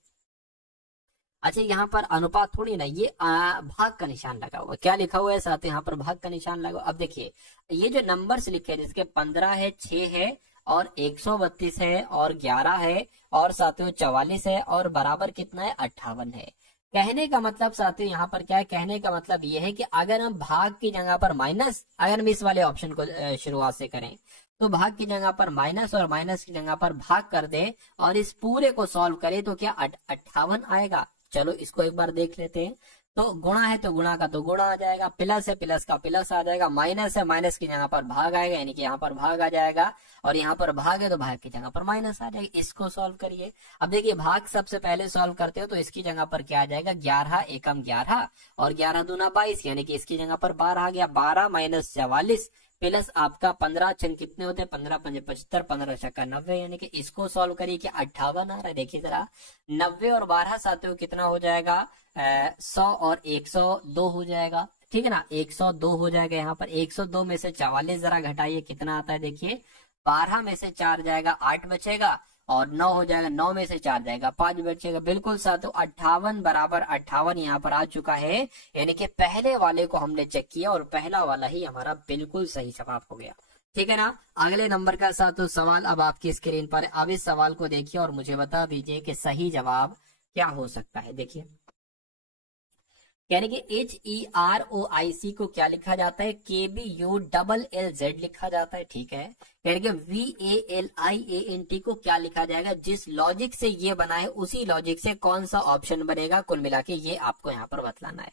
अच्छा यहाँ पर अनुपात थोड़ी ना, ये भाग का निशान लगा हुआ, क्या लिखा हुआ है साथ यहाँ पर भाग का निशान लगा। अब देखिए ये जो नंबर्स लिखे हैं जिसके 15 है, 6 है और 132 है और 11 है और साथियों 44 है और बराबर कितना है 58 है। कहने का मतलब साथियों यहाँ पर क्या है, कहने का मतलब ये है कि अगर हम भाग की जगह पर माइनस, अगर हम इस वाले ऑप्शन को शुरुआत से करें तो भाग की जगह पर माइनस और माइनस की जगह पर भाग कर दे और इस पूरे को सॉल्व करें तो क्या 58 आएगा। चलो इसको एक बार देख लेते हैं। तो गुणा है तो गुणा का तो गुणा आ जाएगा, प्लस है प्लस का प्लस आ जाएगा, माइनस है माइनस की जगह पर भाग आएगा, यानी कि यहाँ पर भाग आ जाएगा, और यहाँ पर भाग है तो भाग की जगह पर माइनस आ जाएगा। इसको सॉल्व करिए। अब देखिए भाग सबसे पहले सॉल्व करते हो तो इसकी जगह पर क्या आ जाएगा, 11 एकम 11 और 11 दूना 22, यानी कि इसकी जगह पर 12 आ गया, 12 माइनस 44 प्लस आपका 15 छंग कितने होते हैं, 15 पंजे 75, 15 छक्का 90, यानी कि इसको सॉल्व करिए कि 58 आ रहा है। देखिए जरा 90 और 12 साथियों कितना हो जाएगा, 100 और 102 हो जाएगा, ठीक है ना, 102 हो जाएगा। यहाँ पर 102 में से 44 जरा घटाइए कितना आता है, देखिए 12 में से 4 जाएगा 8 बचेगा, और 9 हो जाएगा, 9 में से 4 जाएगा 5 बचेगा, बिल्कुल साथियों 58 बराबर 58 यहाँ पर आ चुका है। यानी कि पहले वाले को हमने चेक किया और पहला वाला ही हमारा बिल्कुल सही जवाब हो गया, ठीक है ना। अगले नंबर का साथियों सवाल अब आपकी स्क्रीन पर, अब इस सवाल को देखिए और मुझे बता दीजिए कि सही जवाब क्या हो सकता है। देखिए यानी कि HEROIC को क्या लिखा जाता है, KBULLZ लिखा जाता है, ठीक है। यानी कि VALIANT को क्या लिखा जाएगा, जिस लॉजिक से ये बना है उसी लॉजिक से कौन सा ऑप्शन बनेगा, कुल मिला के ये आपको यहाँ पर बतलाना है।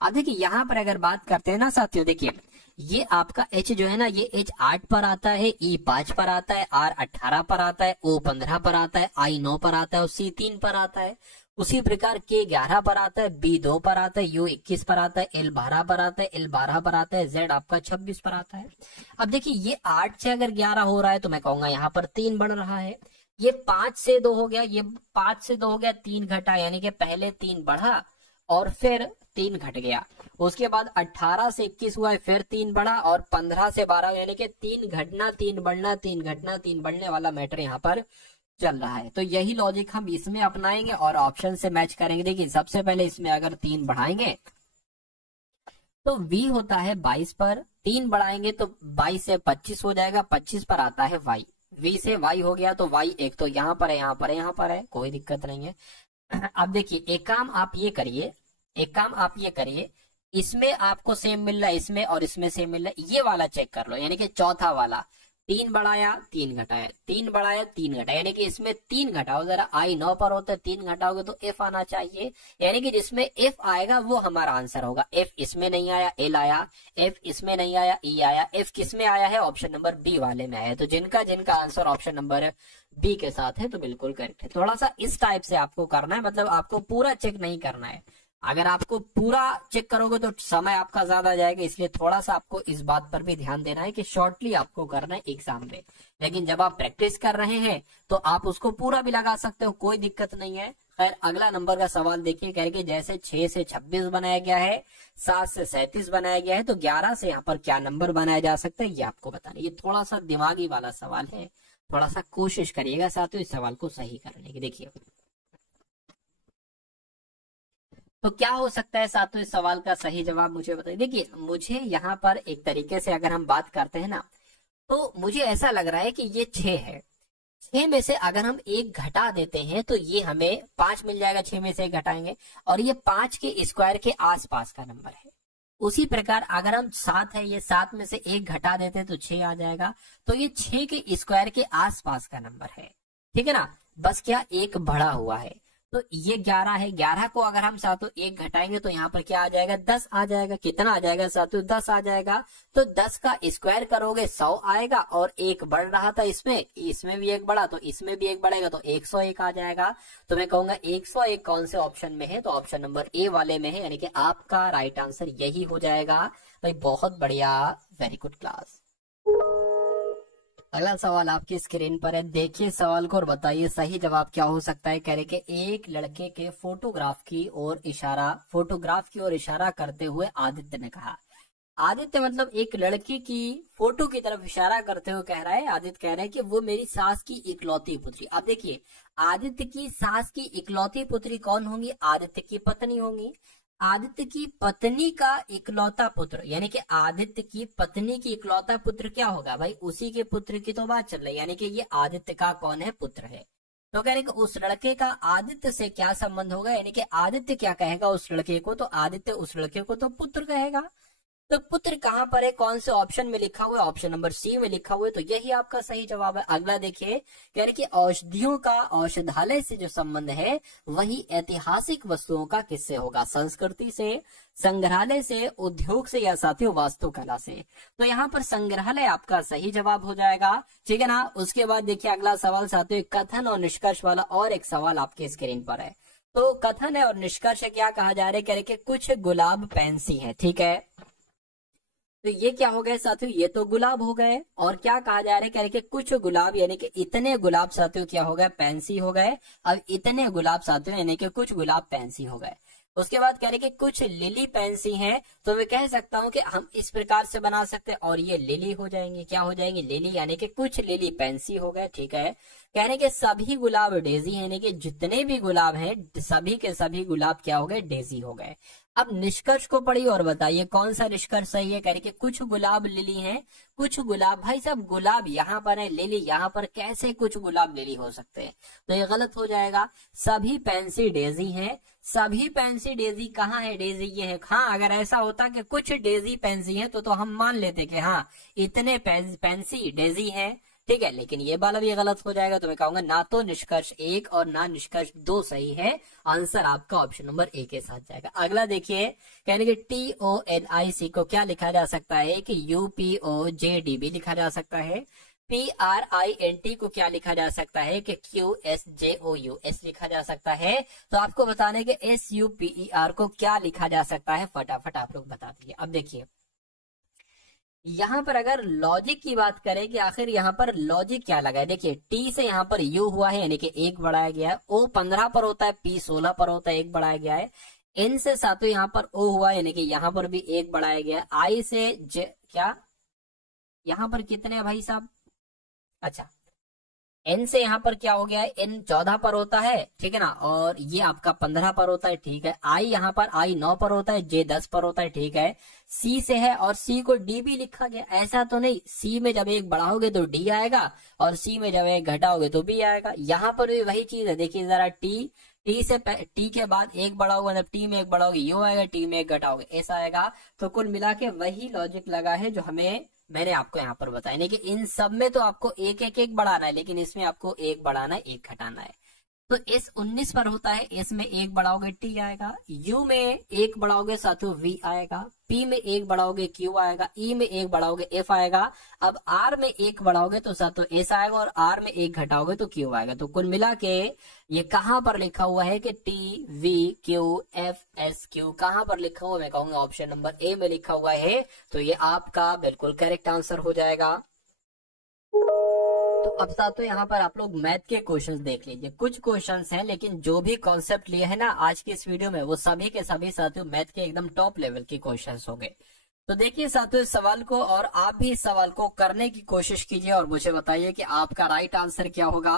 अब देखिए यहाँ पर अगर बात करते हैं ना साथियों, देखिए ये आपका H जो है ना, ये H 8 पर आता है, E 5 पर आता है, R 18 पर आता है, O 15 पर आता है, I 9 पर आता है और C 3 पर आता है। उसी प्रकार K 11 पर आता है, B 2 पर आता है, U 21 पर आता है, L 12 पर आता है, L 12 पर आता है, Z आपका 26 पर आता है। अब देखिए ये 8 से अगर 11 हो रहा है तो मैं कहूंगा यहाँ पर 3 बढ़ रहा है। ये 5 से 2 हो गया, ये 5 से 2 हो गया, 3 घटा, यानी कि पहले 3 बढ़ा और फिर 3 घट गया। उसके बाद 18 से 21 हुआ है, फिर 3 बढ़ा और 15 से 12, यानी कि 3 घटना 3 बढ़ना, 3 घटना 3 बढ़ने वाला मैटर यहाँ पर चल रहा है। तो यही लॉजिक हम इसमें अपनाएंगे और ऑप्शन से मैच करेंगे। देखिए सबसे पहले इसमें अगर 3 बढ़ाएंगे तो V होता है 22 पर, 3 बढ़ाएंगे तो 22 से 25 हो जाएगा, 25 पर आता है Y, V से Y हो गया तो Y एक तो यहाँ पर है, यहाँ पर है, यहाँ पर है, कोई दिक्कत नहीं है। अब देखिए एक काम आप ये करिए, एक काम आप ये करिए, इसमें आपको सेम मिल रहा है, इसमें और इसमें सेम मिल रहा है, ये वाला चेक कर लो, यानी कि चौथा वाला 3 बढ़ाया 3 घटाया, 3 बढ़ाया 3 घटाया, यानी कि इसमें 3 घटाओ जरा, I 9 पर होता है, 3 घटाओगे तो F आना चाहिए, यानी कि जिसमें F आएगा वो हमारा आंसर होगा। F इसमें नहीं आया, L आया, F इसमें नहीं आया, E आया, F किस में आया है, ऑप्शन नंबर B वाले में आया। तो जिनका जिनका आंसर ऑप्शन नंबर B के साथ है तो बिल्कुल करेक्ट है। थोड़ा सा इस टाइप से आपको करना है, मतलब आपको पूरा चेक नहीं करना है। अगर आपको पूरा चेक करोगे तो समय आपका ज्यादा जाएगा, इसलिए थोड़ा सा आपको इस बात पर भी ध्यान देना है कि शॉर्टली आपको करना है एग्जाम में। लेकिन जब आप प्रैक्टिस कर रहे हैं तो आप उसको पूरा भी लगा सकते हो, कोई दिक्कत नहीं है। खैर अगला नंबर का सवाल देखिए, कह रहे कि जैसे 6 से 26 बनाया गया है, 7 से 37 बनाया गया है, तो 11 से यहाँ पर क्या नंबर बनाया जा सकता है ये आपको बताना। ये थोड़ा सा दिमागी वाला सवाल है, थोड़ा सा कोशिश करिएगा साथियों इस सवाल को सही करने की। देखिए तो क्या हो सकता है साथियों इस सवाल का सही जवाब मुझे बताइए। देखिए मुझे यहाँ पर एक तरीके से अगर हम बात करते हैं ना, तो मुझे ऐसा लग रहा है कि ये 6 है, 6 में से अगर हम 1 घटा देते हैं तो ये हमें 5 मिल जाएगा, 6 में से 1 घटाएंगे और ये 5 के स्क्वायर के आसपास का नंबर है। उसी प्रकार अगर हम 7 है, ये 7 में से 1 घटा देते हैं तो 6 आ जाएगा, तो ये 6 के स्क्वायर के आसपास का नंबर है, ठीक है ना। बस क्या 1 बढ़ा हुआ है, तो ये 11 है, 11 को अगर हम साथियों 1 घटाएंगे तो यहाँ पर क्या आ जाएगा, 10 आ जाएगा। कितना आ जाएगा साथियों, 10 आ जाएगा। तो 10 का स्क्वायर करोगे 100 आएगा और 1 बढ़ रहा था इसमें, इसमें भी 1 बढ़ा तो इसमें भी 1 बढ़ेगा तो 101 आ जाएगा। तो मैं कहूंगा 101 कौन से ऑप्शन में है, तो ऑप्शन नंबर ए वाले में है, यानी कि आपका राइट आंसर यही हो जाएगा। भाई बहुत बढ़िया, वेरी गुड क्लास। अगला सवाल आपकी स्क्रीन पर है, देखिए सवाल को और बताइए सही जवाब क्या हो सकता है। कह रहे कि एक लड़के के फोटोग्राफ की ओर इशारा करते हुए आदित्य ने कहा। आदित्य मतलब एक लड़की की फोटो की तरफ इशारा करते हुए कह रहा है, आदित्य कह रहा है कि वो मेरी सास की इकलौती पुत्री। अब देखिए आदित्य की सास की इकलौती पुत्री कौन होंगी, आदित्य की पत्नी होंगी। आदित्य की पत्नी का इकलौता पुत्र, यानी कि आदित्य की पत्नी की इकलौता पुत्र क्या होगा भाई, उसी के पुत्र की तो बात चल रही है, यानी कि ये आदित्य का कौन है, पुत्र है। तो कह रहे कि उस लड़के का आदित्य से क्या संबंध होगा, यानी कि आदित्य क्या कहेगा उस लड़के को, तो आदित्य उस लड़के को तो पुत्र कहेगा। तो पुत्र कहाँ पर है, कौन से ऑप्शन में लिखा हुआ है, ऑप्शन नंबर सी में लिखा हुआ है, तो यही आपका सही जवाब है। अगला देखिए, कह रहे कि औषधियों का औषधालय से जो संबंध है वही ऐतिहासिक वस्तुओं का किससे होगा, संस्कृति से, संग्रहालय से, उद्योग से या साथियों वास्तुकला से। तो यहाँ पर संग्रहालय आपका सही जवाब हो जाएगा, ठीक है ना। उसके बाद देखिए अगला सवाल साथियों कथन और निष्कर्ष वाला और एक सवाल आपके स्क्रीन पर है। तो कथन है और निष्कर्ष क्या कहा जा रहा है, कह रहे कि कुछ गुलाब पैंसी है, ठीक है। तो ये क्या हो गए साथियों, ये तो गुलाब हो गए, और क्या कहा जा रहा है, कह रहे कि कुछ गुलाब यानी कि इतने गुलाब साथियों क्या हो गए, पैंसी हो गए। अब इतने गुलाब साथियों यानी कि कुछ गुलाब पैंसी हो गए। उसके बाद कह रहे कि कुछ लिली पैंसी हैं, तो मैं कह सकता हूं कि हम इस प्रकार से बना सकते हैं और ये लिली हो जाएंगी, क्या हो जाएंगी, लिली, यानी कि कुछ लिली पैंसी हो गए, ठीक है। कह रहे कि सभी गुलाब डेजी यानी कि जितने भी गुलाब हैं सभी के सभी गुलाब क्या हो गए, डेजी हो गए। अब निष्कर्ष को पढ़िए और बताइए कौन सा निष्कर्ष सही है। कह रहे कि कुछ गुलाब लिली हैं, कुछ गुलाब, भाई साहब गुलाब यहाँ पर है, लिली यहाँ पर, कैसे कुछ गुलाब लिली हो सकते हैं, तो ये गलत हो जाएगा। सभी पैंसी डेजी हैं, सभी पैंसी डेजी कहाँ है, डेजी ये है। हाँ अगर ऐसा होता कि कुछ डेजी पैंसी है तो हम मान लेते कि हाँ इतने पैंसी डेजी हैं, ठीक है, लेकिन ये वाला भी गलत हो जाएगा। तो मैं कहूंगा ना तो निष्कर्ष 1 और ना निष्कर्ष 2 सही है। आंसर आपका ऑप्शन नंबर ए के साथ जाएगा। अगला देखिए, कहने के TONIC को क्या लिखा जा सकता है कि UPOJD भी लिखा जा सकता है। PRINT को क्या लिखा जा सकता है कि QSJOUS लिखा जा सकता है। तो आपको बताने के SUPER को क्या लिखा जा सकता है, फटाफट आप लोग बता दीजिए। अब देखिए यहाँ पर अगर लॉजिक की बात करें कि आखिर यहाँ पर लॉजिक क्या लगा है, देखिए टी से यहाँ पर यू हुआ है यानी कि 1 बढ़ाया गया है, O 15 पर होता है, P 16 पर होता है, 1 बढ़ाया गया है। N से सातों यहाँ पर O हुआ यानी कि यहाँ पर भी 1 बढ़ाया गया है। I से J क्या यहाँ पर कितने हैं भाई साहब, अच्छा N से यहाँ पर क्या हो गया है, N 14 पर होता है, ठीक है ना, और ये आपका 15 पर होता है, ठीक है। I यहाँ पर I 9 पर होता है, J 10 पर होता है, ठीक है। C से है और C को D भी लिखा गया, ऐसा तो नहीं C में जब 1 बढ़ाओगे तो D आएगा और C में जब 1 घटाओगे तो B आएगा। यहाँ पर भी वही चीज है, देखिए जरा T के बाद 1 बढ़ाओगे मतलब T में 1 बढ़ाओगे U आएगा, T में 1 घटाओगे ऐसा आएगा। तो कुल मिला के वही लॉजिक लगा है जो मैंने आपको यहाँ पर बताया, नहीं कि इन सब में तो आपको एक बढ़ाना है, लेकिन इसमें आपको 1 बढ़ाना है, 1 घटाना है। तो S 19 पर होता है, S में 1 बढ़ाओगे T आएगा, U में 1 बढ़ाओगे साथियों V आएगा, P में 1 बढ़ाओगे Q आएगा, E में 1 बढ़ाओगे F आएगा। अब R में 1 बढ़ाओगे तो साथियों S आएगा और R में 1 घटाओगे तो Q आएगा। तो कुल मिला के ये कहां पर लिखा हुआ है कि T V Q F S Q कहां पर लिखा हुआ, मैं कहूंगा ऑप्शन नंबर ए में लिखा हुआ है। तो ये आपका बिल्कुल करेक्ट आंसर हो जाएगा। तो अब साथियों यहाँ पर आप लोग मैथ के क्वेश्चंस देख लीजिए। कुछ क्वेश्चंस हैं लेकिन जो भी कॉन्सेप्ट लिए है ना आज की इस वीडियो में वो सभी के सभी साथियों मैथ के एकदम टॉप लेवल के क्वेश्चंस होंगे। तो देखिए साथियों इस सवाल को और आप भी इस सवाल को करने की कोशिश कीजिए और मुझे बताइए कि आपका राइट आंसर क्या होगा।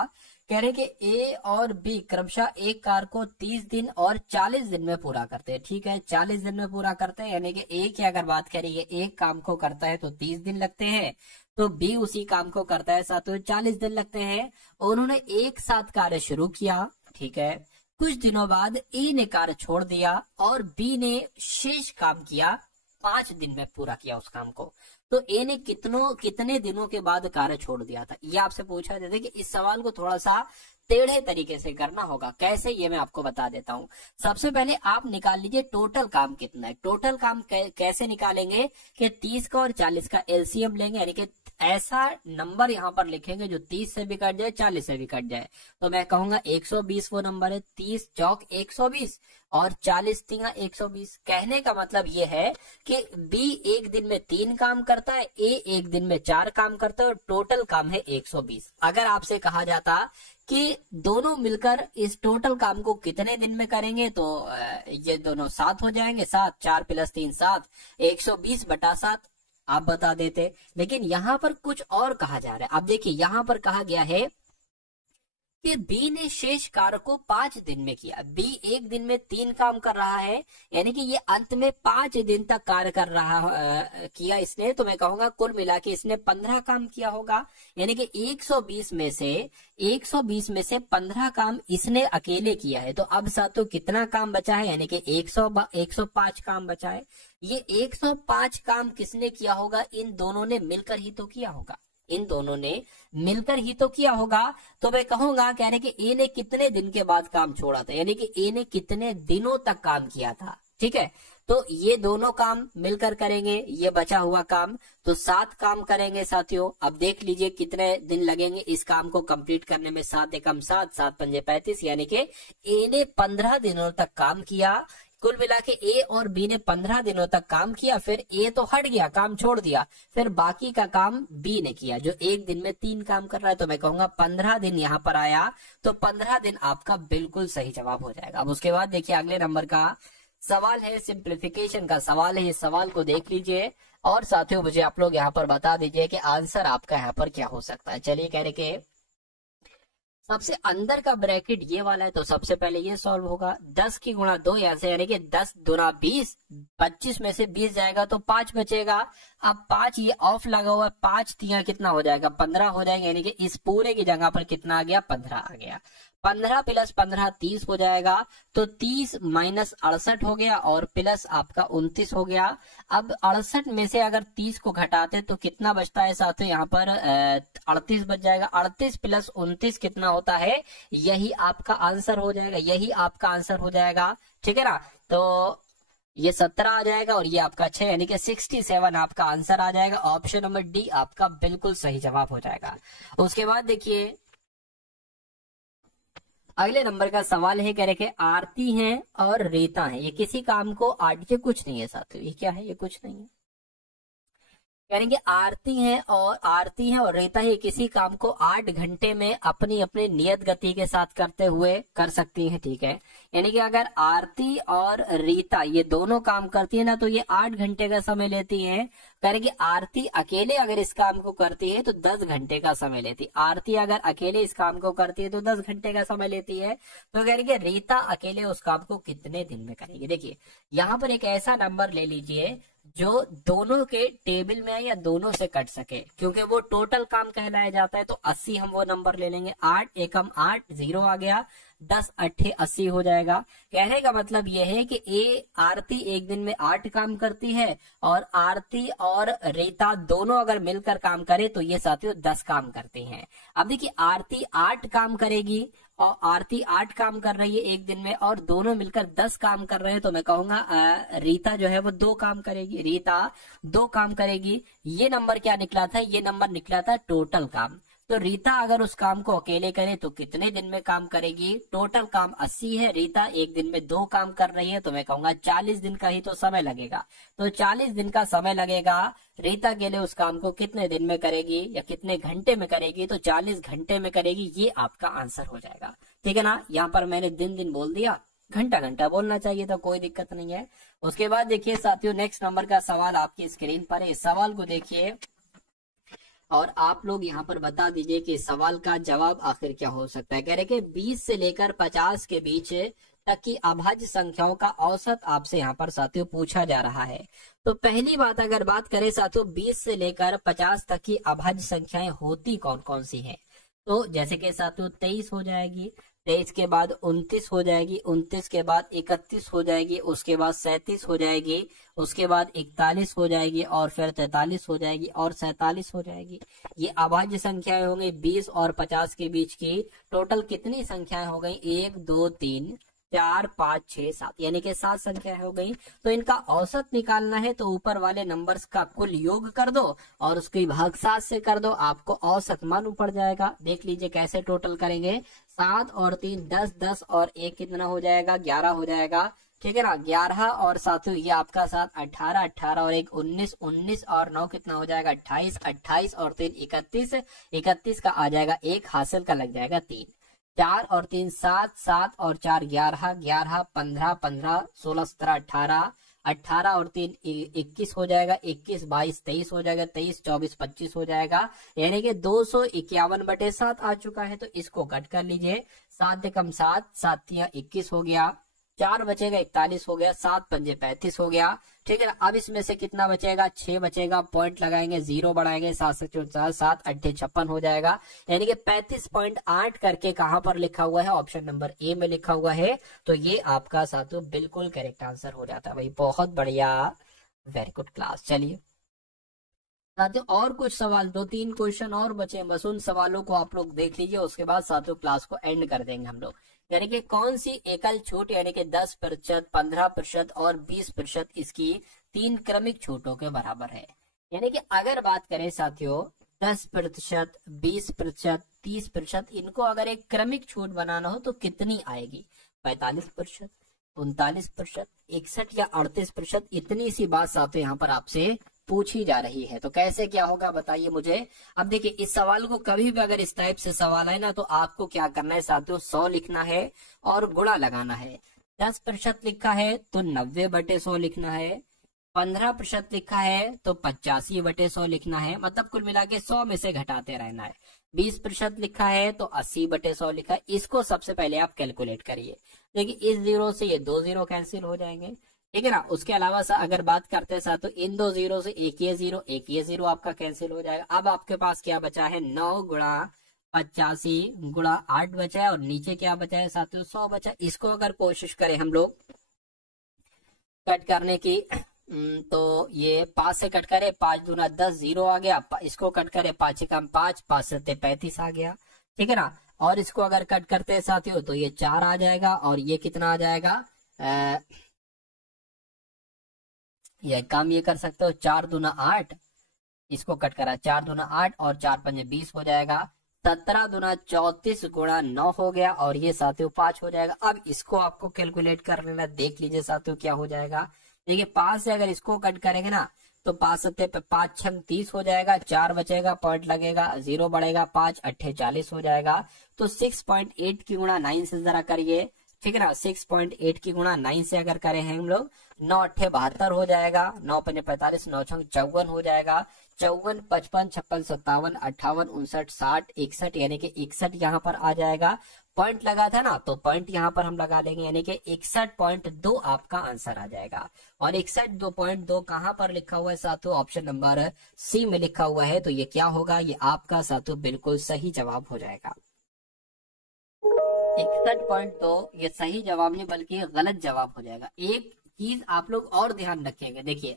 कह रहे कि ए और बी क्रमशः एक कार को 30 दिन और 40 दिन में पूरा करते हैं, ठीक है 40 दिन में पूरा करते हैं, यानी कि ए की अगर बात करेंगे एक काम को करता है तो 30 दिन लगते हैं, तो बी उसी काम को करता है साथियों 40 दिन लगते हैं। उन्होंने एक साथ कार्य शुरू किया, ठीक है, कुछ दिनों बाद ए ने कार्य छोड़ दिया और बी ने शेष काम किया, 5 दिन में पूरा किया उस काम को। तो ए ने कितने दिनों के बाद कार्य छोड़ दिया था, ये आपसे पूछा जाता है कि इस सवाल को थोड़ा सा टेढ़े तरीके से करना होगा। कैसे, ये मैं आपको बता देता हूँ। सबसे पहले आप निकाल लीजिए टोटल काम कितना है। टोटल काम कैसे निकालेंगे कि 30 का और 40 का एलसीएम लेंगे, यानी कि ऐसा नंबर यहाँ पर लिखेंगे जो 30 से भी कट जाए 40 से भी कट जाए। तो मैं कहूंगा 120 वो नंबर है, 30 चौक 120 और 40 तिंगा 120। कहने का मतलब ये है कि बी एक दिन में 3 काम करता है, ए एक दिन में 4 काम करता है और टोटल काम है 120। अगर आपसे कहा जाता कि दोनों मिलकर इस टोटल काम को कितने दिन में करेंगे तो ये दोनों 7 हो जाएंगे, 7 4 + 3 7, 120/7 आप बता देते। लेकिन यहाँ पर कुछ और कहा जा रहा है। अब देखिए यहाँ पर कहा गया है कि बी ने शेष कार्य को 5 दिन में किया। बी एक दिन में 3 काम कर रहा है, यानी कि ये अंत में 5 दिन तक कार्य कर रहा किया इसने। तो मैं कहूंगा कुल मिला के इसने 15 काम किया होगा, यानी कि 120 में से 15 काम इसने अकेले किया है। तो अब साथियों कितना काम बचा है, यानी कि 105 काम बचा है। ये 105 काम किसने किया होगा, इन दोनों ने मिलकर ही तो किया होगा, इन दोनों ने मिलकर ही तो किया होगा। तो मैं कहूंगा कहने कि ए ने कितने दिन के बाद काम छोड़ा था, यानी कि ए ने कितने दिनों तक काम किया था, ठीक है। तो ये दोनों काम मिलकर करेंगे, ये बचा हुआ काम तो 7 काम करेंगे साथियों। अब देख लीजिए कितने दिन लगेंगे इस काम को कंप्लीट करने में। 7 एकम 7, 7 पंजे 35, यानी कि ए ने 15 दिनों तक काम किया। कुल मिला के ए और बी ने 15 दिनों तक काम किया, फिर ए तो हट गया, काम छोड़ दिया, फिर बाकी का काम बी ने किया जो एक दिन में 3 काम कर रहा है। तो मैं कहूंगा 15 दिन यहाँ पर आया, तो 15 दिन आपका बिल्कुल सही जवाब हो जाएगा। अब उसके बाद देखिए अगले नंबर का सवाल है, सिंप्लीफिकेशन का सवाल है। इस सवाल को देख लीजिए और साथियों मुझे आप लोग यहाँ पर बता दीजिए कि आंसर आपका यहाँ पर क्या हो सकता है। चलिए कह रहे कि सबसे अंदर का ब्रैकेट ये वाला है, तो सबसे पहले ये सॉल्व होगा। 10 की गुणा 2 यहाँ से, यानी कि 10 दूना 20, 25 में से 20 जाएगा तो 5 बचेगा। अब 5 ये ऑफ लगा हुआ है, 5 तिया कितना हो जाएगा, 15 हो जाएगा, यानी कि इस पूरे की जगह पर कितना आ गया, 15 आ गया। 15 प्लस 15 30 हो जाएगा, तो 30 माइनस 68 हो गया और प्लस आपका 29 हो गया। अब 68 में से अगर 30 को घटाते तो कितना बचता है साथियों, यहाँ पर 38 बच जाएगा। 38 प्लस 29 कितना होता है, यही आपका आंसर हो जाएगा, यही आपका आंसर हो जाएगा, ठीक है ना। तो ये 17 आ जाएगा और ये आपका 6, यानी कि 67 आपका आंसर आ जाएगा। ऑप्शन नंबर डी आपका बिल्कुल सही जवाब हो जाएगा। उसके बाद देखिए अगले नंबर का सवाल है, कह रहे कि आरती है और रीता है, ये किसी काम को आठ, ये कुछ नहीं है साथियों, ये क्या है, ये कुछ नहीं है। कह रहे कि आरती है और रीता है, किसी काम को 8 घंटे में अपनी अपनी नियत गति के साथ करते हुए कर सकती हैं, ठीक है। यानी कि अगर आरती और रीता ये दोनों काम करती है ना, तो ये 8 घंटे का समय लेती है। कह रहे कि आरती अकेले अगर इस काम को करती है तो 10 घंटे का समय लेती है। आरती अगर अकेले इस काम को करती है तो 10 घंटे का समय लेती है। तो कह रहे कि रीता अकेले उस काम को कितने दिन में करेगी। देखिए यहाँ पर एक ऐसा नंबर ले लीजिए जो दोनों के टेबल में या दोनों से कट सके, क्योंकि वो टोटल काम कहलाया जाता है। तो 80 हम वो नंबर ले लेंगे। 8 एकम 8, 0 आ गया, 10 अट्ठे 80 हो जाएगा। कहने का मतलब यह है कि आरती एक दिन में 8 काम करती है और आरती और रीता दोनों अगर मिलकर काम करे तो ये साथियों 10 काम करती हैं। अब देखिए आरती 8 काम करेगी और आरती 8 काम कर रही है एक दिन में और दोनों मिलकर 10 काम कर रहे हैं, तो मैं कहूंगा रीता जो है वो 2 काम करेगी, रीता 2 काम करेगी। ये नंबर क्या निकला था, ये नंबर निकला था टोटल काम। तो रीता अगर उस काम को अकेले करे तो कितने दिन में काम करेगी, टोटल काम 80 है, रीता एक दिन में 2 काम कर रही है, तो मैं कहूंगा 40 दिन का ही तो समय लगेगा। तो 40 दिन का समय लगेगा। रीता के लिए उस काम को कितने दिन में करेगी या कितने घंटे में करेगी, तो 40 घंटे में करेगी। ये आपका आंसर हो जाएगा, ठीक है ना। यहाँ पर मैंने दिन बोल दिया, घंटा घंटा बोलना चाहिए था, कोई दिक्कत नहीं है। उसके बाद देखिए साथियों नेक्स्ट नंबर का सवाल आपकी स्क्रीन पर है। इस सवाल को देखिए और आप लोग यहाँ पर बता दीजिए कि सवाल का जवाब आखिर क्या हो सकता है। कह रहे कि 20 से लेकर 50 के बीच तक की अभाज्य संख्याओं का औसत आपसे यहाँ पर साथियों पूछा जा रहा है। तो पहली बात अगर बात करें साथियों 20 से लेकर 50 तक की अभाज्य संख्याएं होती कौन कौन सी हैं, तो जैसे कि साथियों 23 हो जाएगी, 23 के बाद 29 हो जाएगी, 29 के बाद 31 हो जाएगी, उसके बाद 37 हो जाएगी, उसके बाद 41 हो जाएगी और फिर 43 हो जाएगी और 47 हो जाएगी। ये अभाज्य संख्याएं हो गई 20 और 50 के बीच की। टोटल कितनी संख्याएं हो गई, 1 2 3 4 5 6 7, यानी कि 7 संख्या हो गई। तो इनका औसत निकालना है तो ऊपर वाले नंबर्स का कुल योग कर दो और उसकी भाग 7 से कर दो, आपको औसत मालूम पड़ जाएगा। देख लीजिए कैसे टोटल करेंगे। 7 और 3 10, 10 और 1 कितना हो जाएगा, 11 हो जाएगा, ठीक है ना। 11 और साथियों ये आपका 7 18, 18 और 1 19, 19 और 9 कितना हो जाएगा 28, 28 और 3 31, 31 का आ जाएगा 1, हासिल का लग जाएगा 3, 4 और 3 7, 7 और 4 11, 11 15, 15 16 17 18, 18 और 3 21 हो जाएगा, 21 22 23 हो जाएगा, 23 24 25 हो जाएगा, यानी कि 251/7 आ चुका है। तो इसको कट कर लीजिए। 7 एकम 7, 7 तिया 21 हो गया, 4 बचेगा 41 हो गया, 7 पंजे 35 हो गया, ठीक है ना। अब इसमें से कितना बचेगा, 6 बचेगा, पॉइंट लगाएंगे, 0 बढ़ाएंगे, 7 से 4 7 8 56 हो जाएगा, यानी कि 35.8 करके कहां पर लिखा हुआ है, ऑप्शन नंबर ए में लिखा हुआ है। तो ये आपका साथियों बिल्कुल करेक्ट आंसर हो जाता है भाई, बहुत बढ़िया, वेरी गुड क्लास। चलिए साथियों और कुछ सवाल, 2-3 क्वेश्चन और बचे, बस उन सवालों को आप लोग देख लीजिए, उसके बाद साथियों क्लास को एंड कर देंगे हम लोग। यानी कि कौन सी एकल छूट यानी कि 10%, 15% और 20% इसकी 3 क्रमिक छूटों के बराबर है। यानी कि अगर बात करें साथियों 10%, 20%, 30%, इनको अगर एक क्रमिक छूट बनाना हो तो कितनी आएगी, 45%, 39%, 61 या 38%, इतनी सी बात साथियों यहाँ पर आपसे पूछी जा रही है। तो कैसे क्या होगा बताइए मुझे। अब देखिए इस सवाल को कभी भी अगर इस टाइप से सवाल आए ना तो आपको क्या करना है साथियों, 100 लिखना है और गुणा लगाना है। 10% लिखा है तो 90/100 लिखना है, 15% लिखा है तो 85/100 लिखना है, मतलब कुल मिला के 100 में से घटाते रहना है। 20% लिखा है तो 80/100 लिखा है। इसको सबसे पहले आप कैलकुलेट करिए। देखिए इस 0 से ये 2 0 कैंसिल हो जाएंगे, ठीक है ना। उसके अलावा अगर बात करते हैं साथ तो इन 2 0 से एक ये 0 आपका कैंसिल हो जाएगा। अब आपके पास क्या बचा है, 9 गुणा 85 गुणा 8 बचा है और नीचे क्या बचा है साथियों 100 बचा। इसको अगर कोशिश करें हम लोग कट करने की तो ये 5 से कट करे 5 दूना 10 जीरो आ गया। इसको कट करे 5 एकम 5 5 सत्ते 35 आ गया, ठीक है ना। और इसको अगर कट करते हैं साथियों तो ये 4 आ जाएगा और ये कितना आ जाएगा ये काम ये कर सकते हो 4 दूना 8, इसको कट करा 4 दूना 8 और 4 पंजे 20 हो जाएगा। 17 दूना 34 गुणा 9 हो गया और ये साथियों 5 हो जाएगा। अब इसको आपको कैलकुलेट कर लेना, देख लीजिए साथियों क्या हो जाएगा। देखिए 5 से अगर इसको कट करेंगे ना तो 5 सत्ते पे 5 छंग 30 हो जाएगा, 4 बचेगा, पॉइंट लगेगा, 0 बढ़ेगा, 5 अट्ठे 40 हो जाएगा। तो 6.8 की गुणा 9 से जरा करिए, ठीक है ना। 6.8 की गुणा 9 से अगर करें हैं हम लोग 9 अट्ठे 72 हो जाएगा, 9 पंजे 45, 9 छंग 54 हो जाएगा। 54 55 56 57 58 59 60 61 यानी कि 61 यहाँ पर आ जाएगा। पॉइंट लगा था ना तो पॉइंट यहाँ पर हम लगा लेंगे यानी कि 61.2 आपका आंसर आ जाएगा। और 61.2 कहाँ पर लिखा हुआ है साथियों, ऑप्शन नंबर सी में लिखा हुआ है। तो ये क्या होगा, ये आपका साथियों बिल्कुल सही जवाब हो जाएगा। 61.2 ये सही जवाब नहीं बल्कि गलत जवाब हो जाएगा। एक चीज आप लोग और ध्यान रखेंगे, देखिए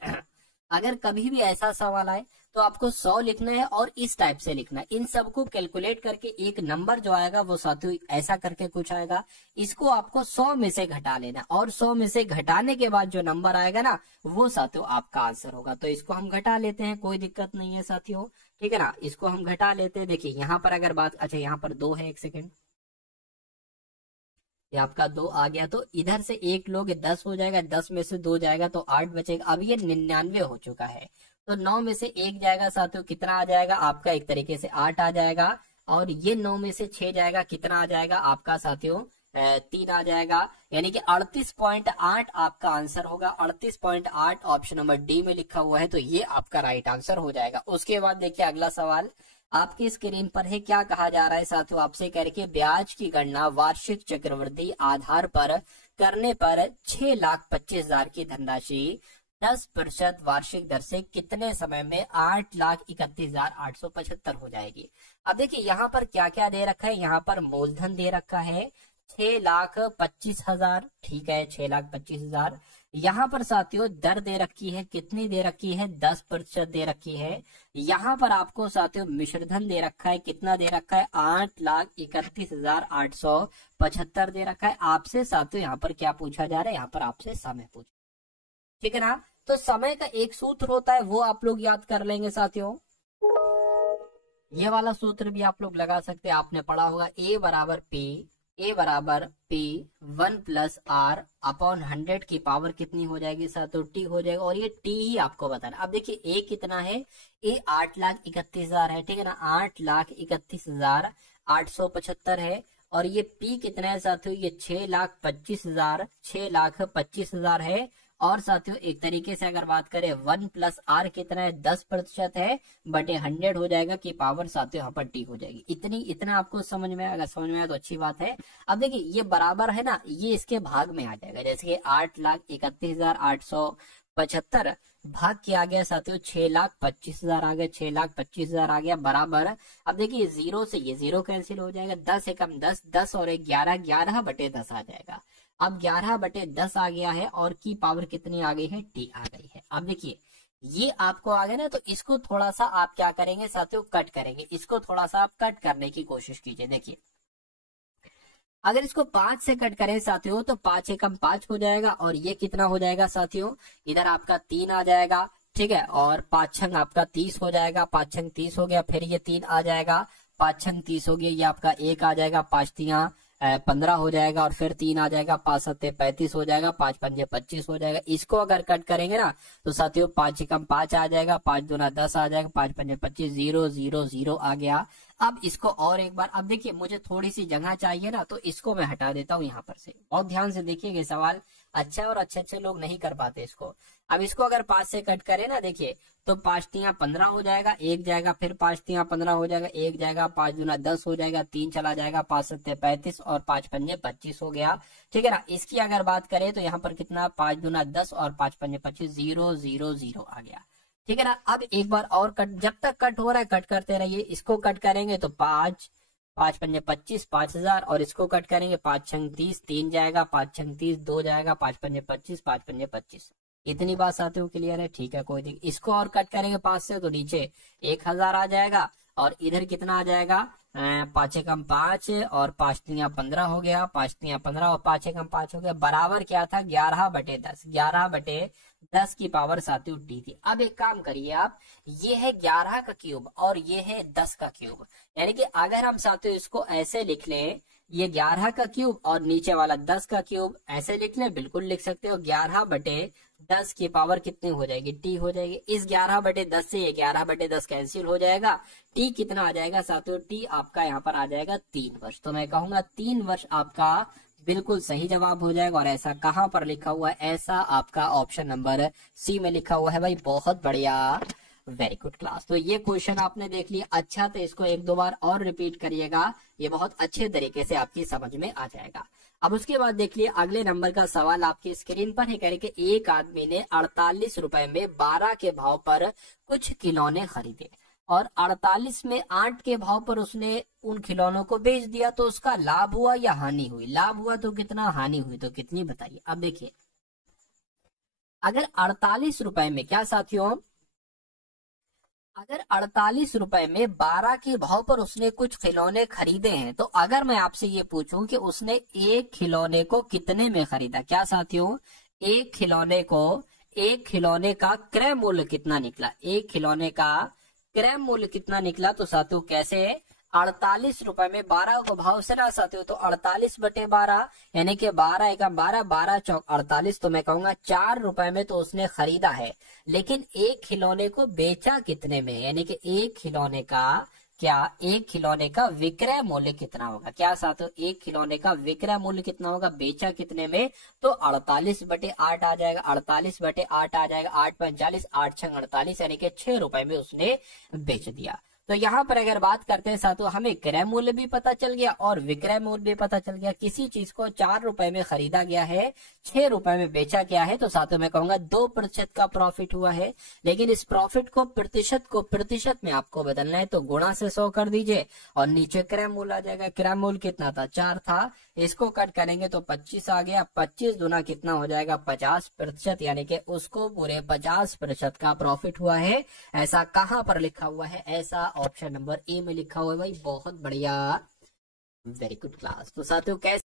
अगर कभी भी ऐसा सवाल आए तो आपको 100 लिखना है और इस टाइप से लिखना है। इन सबको कैलकुलेट करके एक नंबर जो आएगा वो साथियों ऐसा करके कुछ आएगा, इसको आपको 100 में से घटा लेना और 100 में से घटाने के बाद जो नंबर आएगा ना वो साथियों आपका आंसर होगा। तो इसको हम घटा लेते हैं, कोई दिक्कत नहीं है साथियों, ठीक है ना। इसको हम घटा लेते हैं। देखिए यहाँ पर अगर बात, अच्छा यहाँ पर 2 है, एक सेकेंड, ये आपका 2 आ गया तो इधर से 1 लोगे 10 हो जाएगा, 10 में से 2 जाएगा तो 8 बचेगा। अब ये 99 हो चुका है तो 9 में से 1 जाएगा साथियों, कितना आ जाएगा आपका, एक तरीके से 8 आ जाएगा। और ये 9 में से 6 जाएगा, कितना आ जाएगा आपका साथियों 3 आ जाएगा। यानी कि 38.8 आपका आंसर होगा। 38.8 ऑप्शन नंबर डी में लिखा हुआ है तो ये आपका राइट आंसर हो जाएगा। उसके बाद देखिए अगला सवाल आपकी स्क्रीन पर है। क्या कहा जा रहा है साथियों, आपसे करके ब्याज की गणना वार्षिक चक्रवृद्धि आधार पर करने पर 6,25,000 की धनराशि 10% वार्षिक दर से कितने समय में 8,31,875 हो जाएगी। अब देखिए यहाँ पर क्या क्या दे रखा है, यहाँ पर मूलधन दे रखा है 6,25,000, ठीक है 6,25,000। यहाँ पर साथियों दर दे रखी है, कितनी दे रखी है 10% दे रखी है। यहाँ पर आपको साथियों मिश्रधन दे रखा है, कितना दे रखा है 8,31,875 दे रखा है। आपसे साथियों यहाँ पर क्या पूछा जा रहा है, यहाँ पर आपसे समय पूछा, ठीक है ना। तो समय का एक सूत्र होता है वो आप लोग याद कर लेंगे साथियों। ये वाला सूत्र भी आप लोग लगा सकते हैं, आपने पढ़ा होगा A बराबर P 1 प्लस R अपॉन 100 की पावर कितनी हो जाएगी साथियों T हो जाएगा। और ये T ही आपको बताना। अब देखिए A कितना है, A 8,31,000 है, ठीक है ना, 8,31,875 है। और ये P कितना है साथियों, ये 6,25,000 है। और साथियों एक तरीके से अगर बात करें 1 प्लस आर कितना है 10% है, बटे 100 हो जाएगा कि पावर साथियों यहाँ पर टी हो जाएगी। इतना आपको समझ में, अगर समझ में आया तो अच्छी बात है। अब देखिए ये बराबर है ना, ये इसके भाग में आ जाएगा, जैसे कि 8,31,875 भाग किया गया साथियों 6,25,000 आ गया, 6,25,000 आ गया बराबर। अब देखिए 0 से ये 0 कैंसिल हो जाएगा, 10 एकम 10, 10 और 11, 11 बटे 10 आ जाएगा। अब 11 बटे 10 आ गया है और की पावर कितनी आ गई है, टी आ गई है। अब देखिए ये आपको आ गया ना, तो इसको थोड़ा सा आप क्या करेंगे साथियों, कट करेंगे। इसको थोड़ा सा आप कट करने की कोशिश कीजिए। देखिए अगर इसको 5 से कट करें साथियों तो 5 एकम 5 हो जाएगा और ये कितना हो जाएगा साथियों, इधर आपका 3 आ जाएगा, ठीक है। और 5 छंग आपका 30 हो जाएगा, 5 छंग 30 हो गया, फिर ये 3 आ जाएगा, 5 छंग 30 हो गया, ये आपका 1 आ जाएगा, 5 3 15 हो जाएगा और फिर 3 आ जाएगा, 5 7 35 हो जाएगा, 5 5 25 हो जाएगा। इसको अगर कट करेंगे ना तो साथियों 5 एकम 5 आ जाएगा, 5 दूना 10 आ जाएगा, 5 5 25, 0 0 0 आ गया। अब इसको और एक बार, अब देखिए मुझे थोड़ी सी जगह चाहिए ना तो इसको मैं हटा देता हूँ यहाँ पर से। बहुत ध्यान से देखिएगा, सवाल अच्छा और अच्छे लोग नहीं कर पाते इसको। अब इसको अगर 5 से कट करें ना देखिए तो 5 3 15 हो जाएगा, 1 जाएगा, फिर 5 3 15 हो जाएगा, 1 जाएगा, 5 दूना 10 हो जाएगा, 3 चला जाएगा, 5 7 35 और 5 5 25 हो गया, ठीक है ना। इसकी अगर बात करें तो यहाँ पर कितना 5 दूना 10 और 5 5 25, 0 0 0 आ गया, ठीक है ना। अब एक बार और कट, जब तक कट हो रहा है कट करते रहिए। इसको कट करेंगे तो 5 5 पंजे 25, 5000 और इसको कट करेंगे 5 छंग 30, 3 जाएगा, 5 छंग 30, 2 जाएगा, 5 पंजे 25, 5 पंजे 25। इतनी बात साथ हो क्लियर है? ठीक है, कोई दिक्कत। इसको और कट करेंगे 5 से तो नीचे 1000 आ जाएगा और इधर कितना आ जाएगा, 5 एकम 5 और 5 तिया 15 हो गया, 5 तिया 15 और 5 एकम 5 हो गया, बराबर क्या था 11/10, 11/10 की पावर साथियों टी थी। अब एक काम करिए आप, ये है 11 का क्यूब और ये है 10 का क्यूब, यानी कि अगर हम साथियों इसको ऐसे लिख लें, ये 11 का क्यूब और नीचे वाला 10 का क्यूब ऐसे लिख लें, बिल्कुल लिख सकते हो। 11/10 की पावर कितनी हो जाएगी, टी हो जाएगी। इस 11/10 से ये 11/10 कैंसिल हो जाएगा, टी कितना आ जाएगा साथियों, टी आपका यहाँ पर आ जाएगा 3 वर्ष। तो मैं कहूंगा 3 वर्ष आपका बिल्कुल सही जवाब हो जाएगा। और ऐसा कहाँ पर लिखा हुआ है, ऐसा आपका ऑप्शन नंबर सी में लिखा हुआ है भाई। बहुत बढ़िया, वेरी गुड क्लास। तो ये क्वेश्चन आपने देख लिया। अच्छा, तो इसको 1-2 बार और रिपीट करिएगा, ये बहुत अच्छे तरीके से आपकी समझ में आ जाएगा। अब उसके बाद देख लिए अगले नंबर का सवाल आपकी स्क्रीन पर है। कह रहे कि एक आदमी ने 48 रुपए में 12 के भाव पर कुछ खिलौने खरीदे और 48 में 8 के भाव पर उसने उन खिलौनों को बेच दिया, तो उसका लाभ हुआ या हानि हुई? लाभ हुआ तो कितना, हानि हुई तो कितनी, बताइए। अब देखिए, अगर 48 रुपए में, क्या साथियों, अगर 48 रुपए में 12 के भाव पर उसने कुछ खिलौने खरीदे हैं, तो अगर मैं आपसे ये पूछूं कि उसने एक खिलौने को कितने में खरीदा, क्या साथियों, एक खिलौने का क्रय मूल्य कितना निकला, एक खिलौने का क्रय मूल्य कितना निकला? तो साथियों कैसे, 48 रुपए में 12 को भाव से ना साथियों, तो 48/12 यानी कि 12 एकम 12, 12 चौक 48। तो मैं कहूंगा 4 रुपए में तो उसने खरीदा है, लेकिन एक खिलौने को बेचा कितने में, यानी कि एक खिलौने का विक्रय मूल्य कितना होगा? क्या साथियों, एक खिलौने का विक्रय मूल्य कितना होगा, बेचा कितने में? तो 48/8 आ जाएगा, 48/8 आ जाएगा, 8/45, 8 छंग 48, यानी कि 6 रुपए में उसने बेच दिया। तो यहाँ पर अगर बात करते हैं साथियों, हमें क्रय मूल्य भी पता चल गया और विक्रय मूल्य भी पता चल गया। किसी चीज को 4 रुपए में खरीदा गया है, 6 रुपए में बेचा गया है, तो साथियों मैं कहूंगा 2% का प्रॉफिट हुआ है। लेकिन इस प्रॉफिट को प्रतिशत में आपको बदलना है, तो गुणा से 100 कर दीजिए और नीचे क्रय मूल्य आ जाएगा। क्रय मूल्य कितना था, 4 था, इसको कट करेंगे तो 25 आ गया। 25 दूना कितना हो जाएगा, 50%, यानी कि उसको पूरे 50% का प्रॉफिट हुआ है। ऐसा कहाँ पर लिखा हुआ है, ऐसा ऑप्शन नंबर ए में लिखा हुआ है भाई। बहुत बढ़िया, वेरी गुड क्लास। तो साथियों कैसे